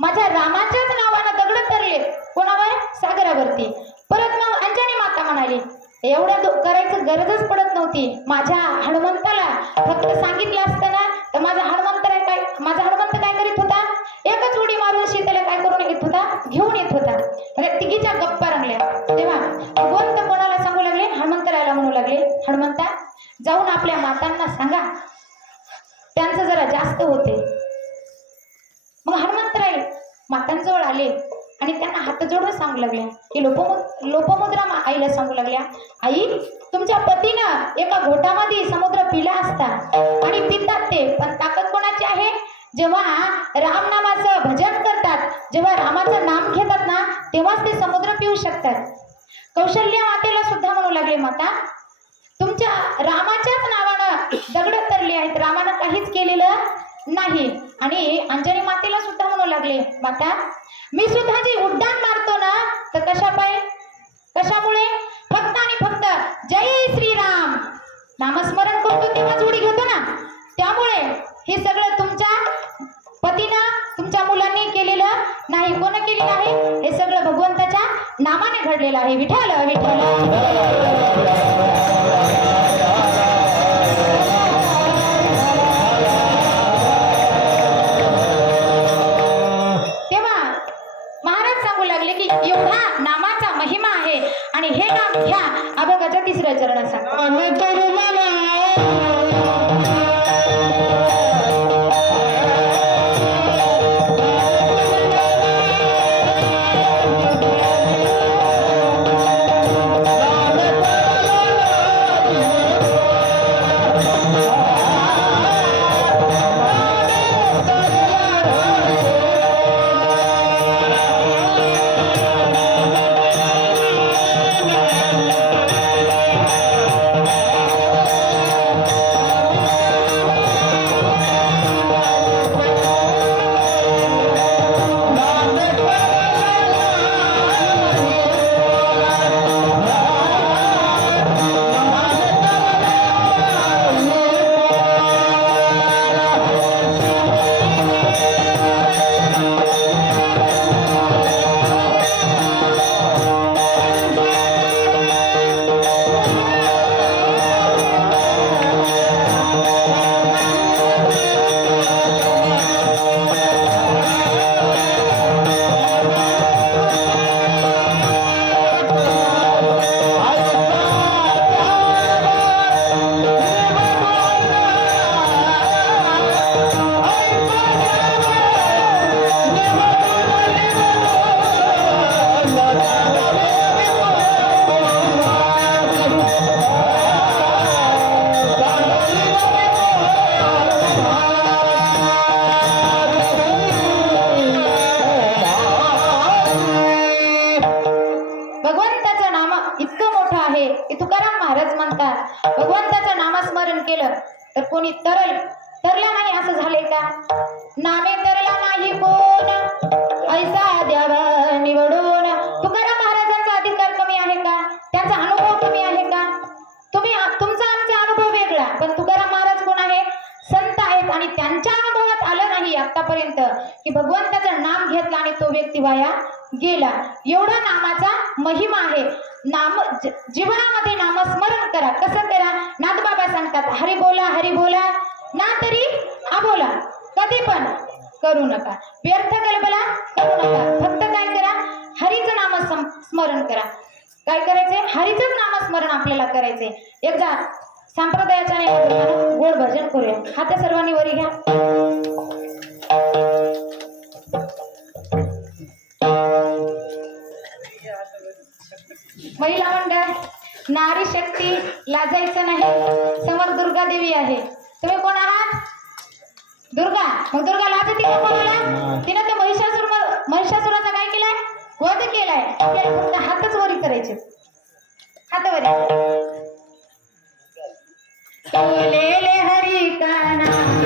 माझ्या रामाच्याच नावानं दगड तरले. कोणावर? सागरावरती. परत मग अंजनी माता म्हणाली, एवढं करायचं गरजच पडत नव्हती. माझ्या हनुमंताला फक्त सांगितलं असतं ना, तर माझा हनुमंत काय करीत होता? एकच उडी मारून सीतेला काय करून येत होता? घेऊन येत होता. म्हणजे तिघीच्या गप्पा रंगल्या. तेव्हा भगवंत कोणाला सांगू लागले? हनुमंतरायला म्हणू लागले, हनुमंता जाऊन आपल्या मातांना सांगा, त्यांचं जरा जास्त होते. मग हनुमंतराय मातांजवळ आले आणि त्यांना हात जोडून सांगू लागल्या की लोपमुद्रा आईला सांगू लागल्या, आई तुमच्या पतीनं एका घोटामध्ये समुद्र पिला असता आणि पितात ते, पण ताकद कोणाची आहे? जेव्हा रामनामाचं भजन करतात, जेव्हा रामाचं नाम घेतात ना, तेव्हाच ते समुद्र पिऊ शकतात. कौशल्य मातेला सुद्धा म्हणू लागले, माता तुमच्या रामाच्याच नावानं दगड तरले आहेत, रामानं काहीच केलेलं नाही. आणि अंजनी मातेला सुद्धा म्हणू लागले, माता मी सुद्धा जे उड्डाण मारतो ना, तर कशामुळे? फक्त आणि फक्त जय श्रीराम नामस्मरण करतो तेव्हाच उडी घेतो ना, त्यामुळे हे सगळं तुमच्या घडलेलं आहे हे सगळं भगवंताच्या नामाने घडलेलं आहे. विठ्ठल विठ्ठल. तेव्हा महाराज सांगू लागले की एवढा नामाचा महिमा आहे आणि हे नाम घ्या. अभंगाच्या 3ऱ्या चरणात सांगतो. भगवंताचं नाम इतकं मोठं आहे की तुकाराम महाराज म्हणतात भगवंताचं नामस्मरण केलं तर कोणी तरला नाही असं झाले का? नामे तरला नाही कोण ऐसा द्यावा निवडून. तुकाराम महाराजांचा अधिकार कमी आहे का? त्यांचा अनुभव कमी आहे का? तुमचा आमचा अनुभव वेगळा, पण तुकाराम महाराज कोण आहे? संत आहेत आणि त्यांच्या अनुभवात आलं नाही आतापर्यंत की भगवंताचं नाम घेतलं आणि तो व्यक्ती वाया गेला. एवढा नामाचा महिमा आहे. जीवनामध्ये नामस्मरण करा. कसं करा? नाथबाबा सांगतात हरी बोला ना तरी अबोला. कधी पण करू नका, व्यर्थ कल्पना करू नका. फक्त काय करा? हरीचं नाम स्मरण करा. काय करायचंय? हरीचंच नामस्मरण आपल्याला करायचंय. एकदा संप्रदायाच्या नियमाप्रमाणे गोड भजन करूया. हात सर्वांनी वरी घ्या. महिला मंडळ, नारी शक्ती, लाजायचं नाही. समोर दुर्गा देवी आहे. तुम्ही कोण आहात? दुर्गा. मग दुर्गा लाजते का कोणाला? तिनं तर महिषासुराचा काय केलाय? वध केलाय. आपल्याला फक्त हातच वरी करायचे. हात वरी. बोलेले हरी का नाम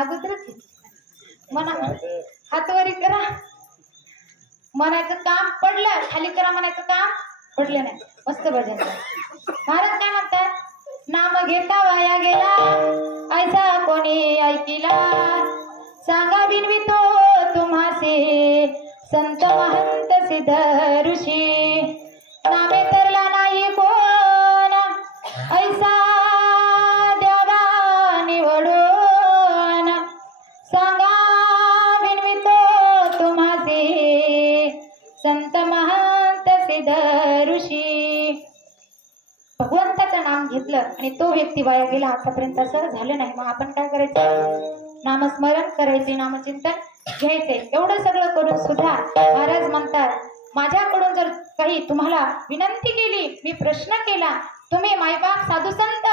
अगोदरच आहे. म्हणा हात वरी करा म्हणायचं काम पडलं, खाली करा म्हणायचं काम पडलं नाही. मस्त भजन आहे. महाराज काय म्हणतात, नाम घेता वाया गेला ऐसा कोणी ऐकिला, सांगा बिनवितो तुम्हासे संत महंत सिद्ध ऋषी, नामे तरला नाही कोण ऐसा द्यावा निवडून, सांगा बिनवितो तुम्हासे संत महंत सिद्ध ऋषी. भगवंताचं नाम घेतलं आणि तो व्यक्ती वाया गेला, आतापर्यंत असं झालं नाही. मग आपण काय करायचं, नामस्मरण करायचे, नामचिंतन घ्यायचे. एवढं सगळं करून सुद्धा महाराज म्हणतात, माझ्याकडून जर काही तुम्हाला विनंती केली, मी प्रश्न केला, तुम्ही मायबाप साधू संत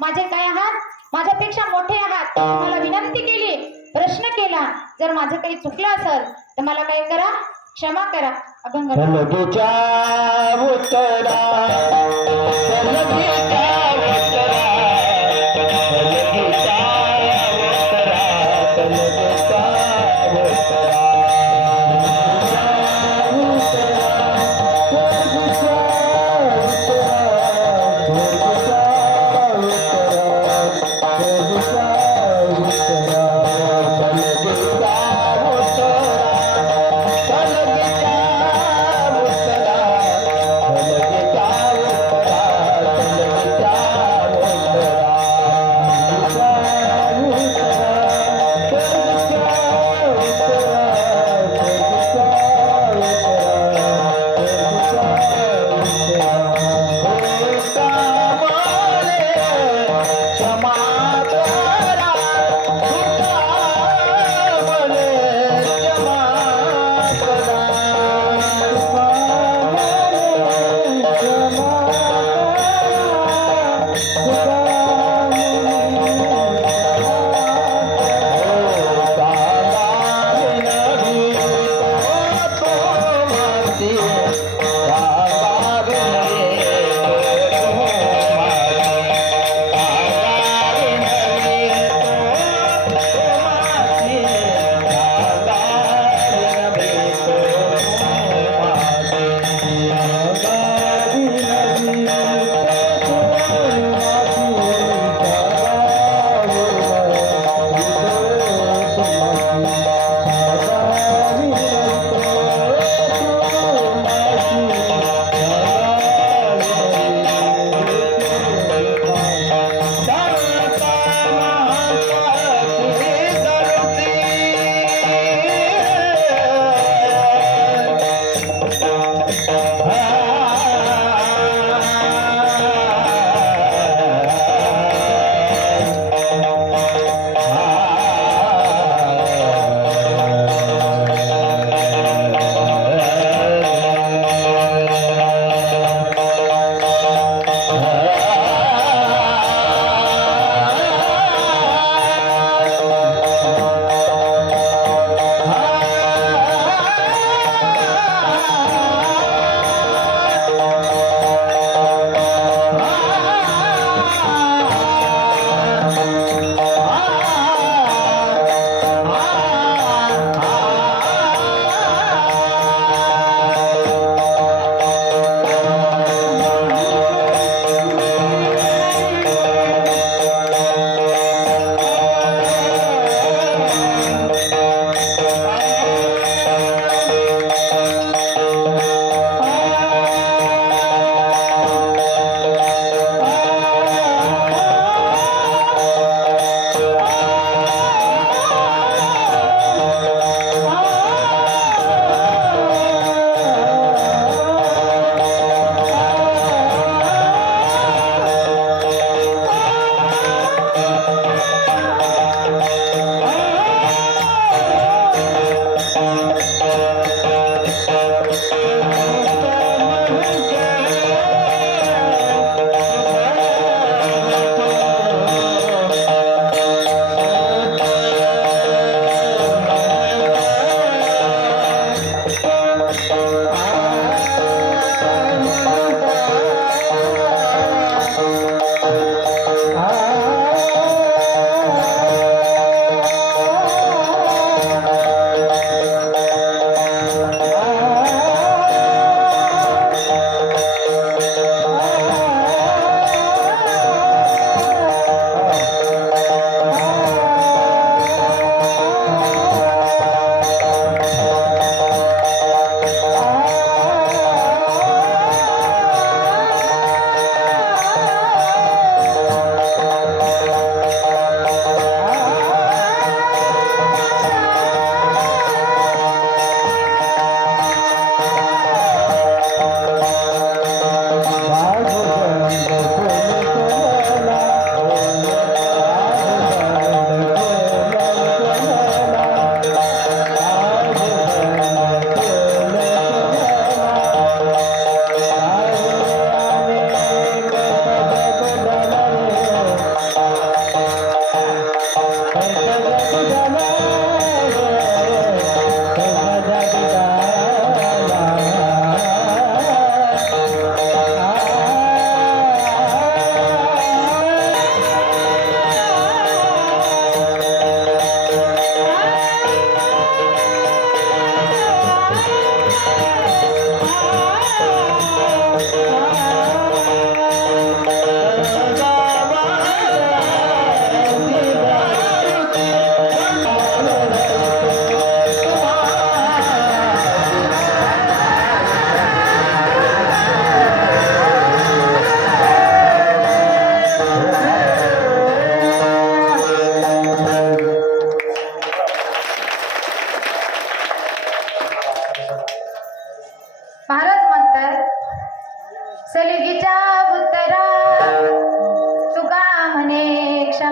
माझे काय आहात, माझ्यापेक्षा मोठे आहात, तुम्हाला विनंती केली, प्रश्न केला, जर माझं काही चुकलं असेल तर मला काय करा, क्षमा करा. अभंग पलगीच्या उतरा, पलगीच्या उतरा, पलगीच्या उतरा, पलगीच्या उतरा,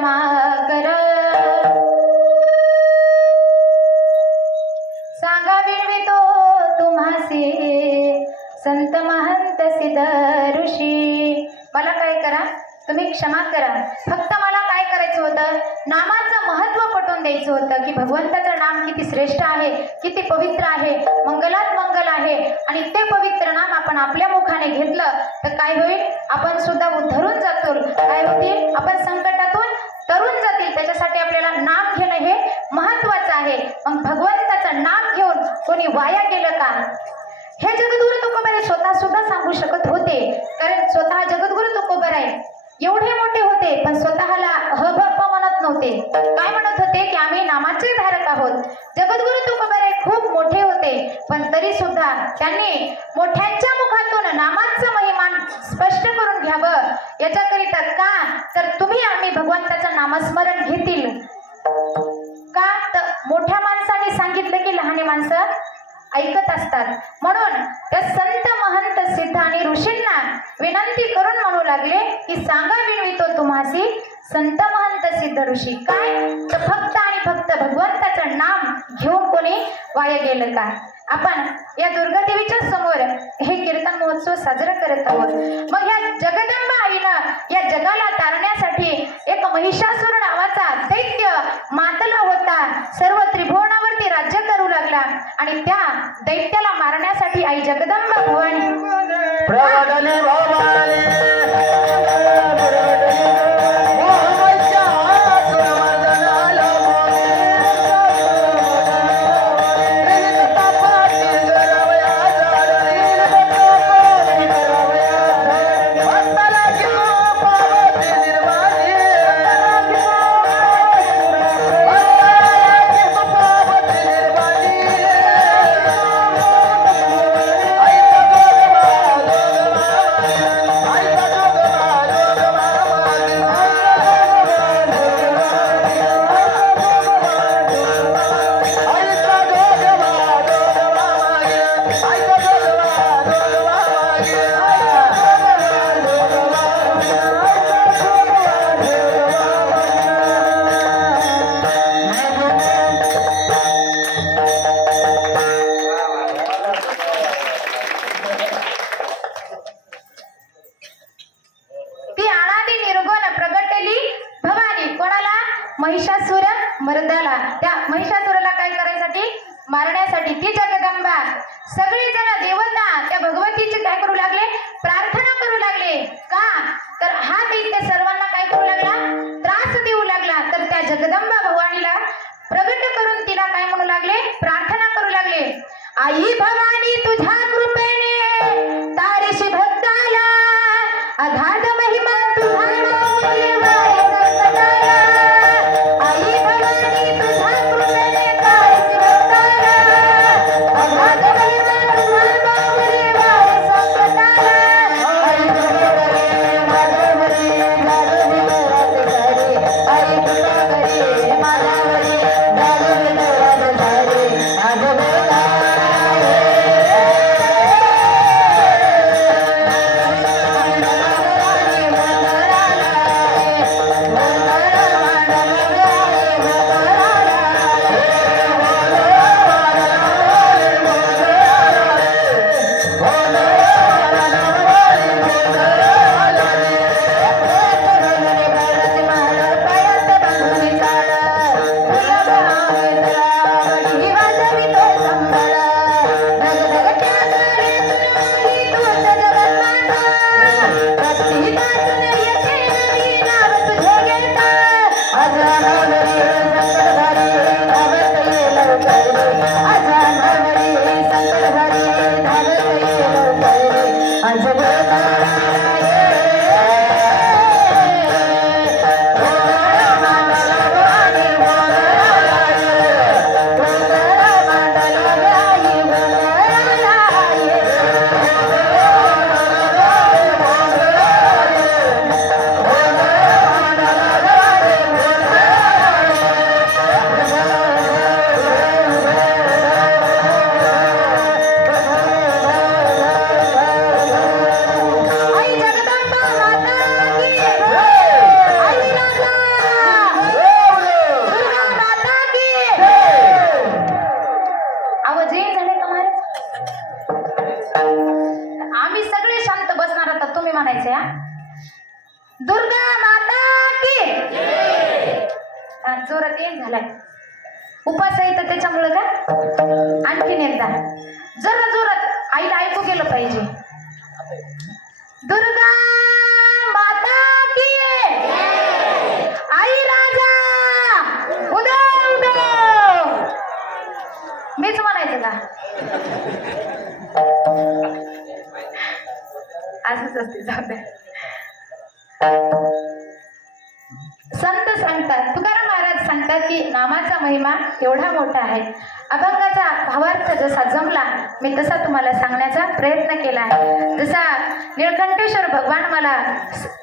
क्षमा कर. सांगा विणवितो तुम्हासी संत महंत सिद्ध ऋषी. मला काय करा, तुम्ही क्षमा करा. फक्त मला काय करायचं होतं, नामाचं महत्त्व पटवून द्यायचं होतं की भगवंताचं नाम किती श्रेष्ठ आहे, किती पवित्र आहे, मंगलात मंगल आहे. आणि ते पवित्र नाम आपण आपल्या मुखाने घेतलं तर काय होईल, आपण सुद्धा उद्धरून जातो. काय होतील, आपण संकटातून तरुण जातील. त्याच्यासाठी आपल्याला नाम घेणं हे महत्त्वाचं आहे. मग भगवंताचं नाम घेऊन कोणी वाया गेलं का, हे जगद्गुरु तुकोबाराय स्वतः सुद्धा सांगू शकत होते. कारण स्वतः जगद्गुरु तुकोबाराय एवढे मोठे होते पण स्वतःला हभप म्हणत नव्हते. काय म्हणत होते की आम्ही नामाचे धारक आहोत. जगद्गुरु तुकोबाराय खूप मोठे होते पण तरी सुद्धा त्यांनी मोठ्यांच्या मुखातून नामाचं महिमान स्पष्ट करून घ्यावं. याच्याकरिता का तर तुम्ही आम्ही भगवंताचं नामस्मरण घेतील का, तर मोठ्या माणसाने सांगितलं की लहाने माणसं ऐकत असतात. म्हणून त्या संत महंत सिद्ध आणि ऋषींना विनंती करून म्हणू लागले की सांगा विणवितो तुम्हासी संत महंत सिद्ध ऋषी. काय तर फक्त आणि फक्त भगवंताचं नाम घेऊन कोणी वाया गेलं का. आपण या दुर्गादेवीच्या समोर हे कीर्तन महोत्सव साजरा करत आहोत. मग ह्या जगदंबा आईनं या जगाला तारण्यासाठी एक महिषासुर नावाचा दैत्य मातला होता. सर्व त्रिभुवनावरती राज्य करू लागला आणि त्या दैत्याला मारण्यासाठी आई जगदंबा भवानी प्रवदनी भवानी महिषासुर मर्दाला, त्या महिषासुराला काय करायसाठी, मारण्यासाठी ती जगदंबा सगळी जण देवता त्या भगवतीची काय करू लागले, प्रार्थना करू लागले. का तर हा दैत्य सर्वांना काय करू लागला, त्रास देऊ लागला. तर त्या जगदंबा भवानीला प्रगट करून तिला काय म्हणू लागले, प्रार्थना करू लागले. आई भवानी तुझ्या कृपेने तारेशी भक्ताला अगाध महिमा तुझा Bye. हा, जोरात एक झालाय. उपास आहे तर त्याच्यामुळे का आणखीन एकदा जरा जोरात आईला ऐकू गेलं पाहिजे. दुर्गा माता की आई राजा उदो उदो. मीच म्हणायचं का? असंच असते. जाऊ द्या. संत सांगतात, तुकाराम महाराज सांगतात की नामाचा महिमा एवढा मोठा आहे. अभंगाचा भावार्थ जसा जमला मी तसा तुम्हाला सांगण्याचा प्रयत्न केला आहे. जसा निळकंठेश्वर भगवान मला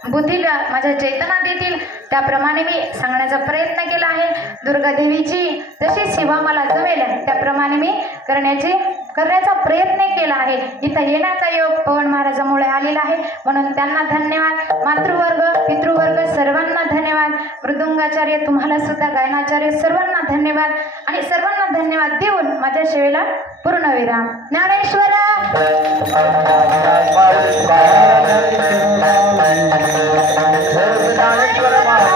बुद्धीला माझ्या चेतना देतील त्याप्रमाणे मी सांगण्याचा प्रयत्न केला आहे. दुर्गा देवीची जशी सेवा मला जमेल त्याप्रमाणे मी करण्याचा प्रयत्न केला आहे. इथं येण्याचा योग पवन महाराजामुळे आलेला आहे म्हणून त्यांना धन्यवाद. मातृवर्ग पितृवर्ग सर्वांना धन्यवाद. मृदुंगाचार्य तुम्हाला सुद्धा, गायनाचार्य सर्वांना धन्यवाद. आणि सर्वांना धन्यवाद देऊन माझ्या सेवेला पूर्णविराम. ज्ञानेश्वर ज्ञानेश्वर महाराज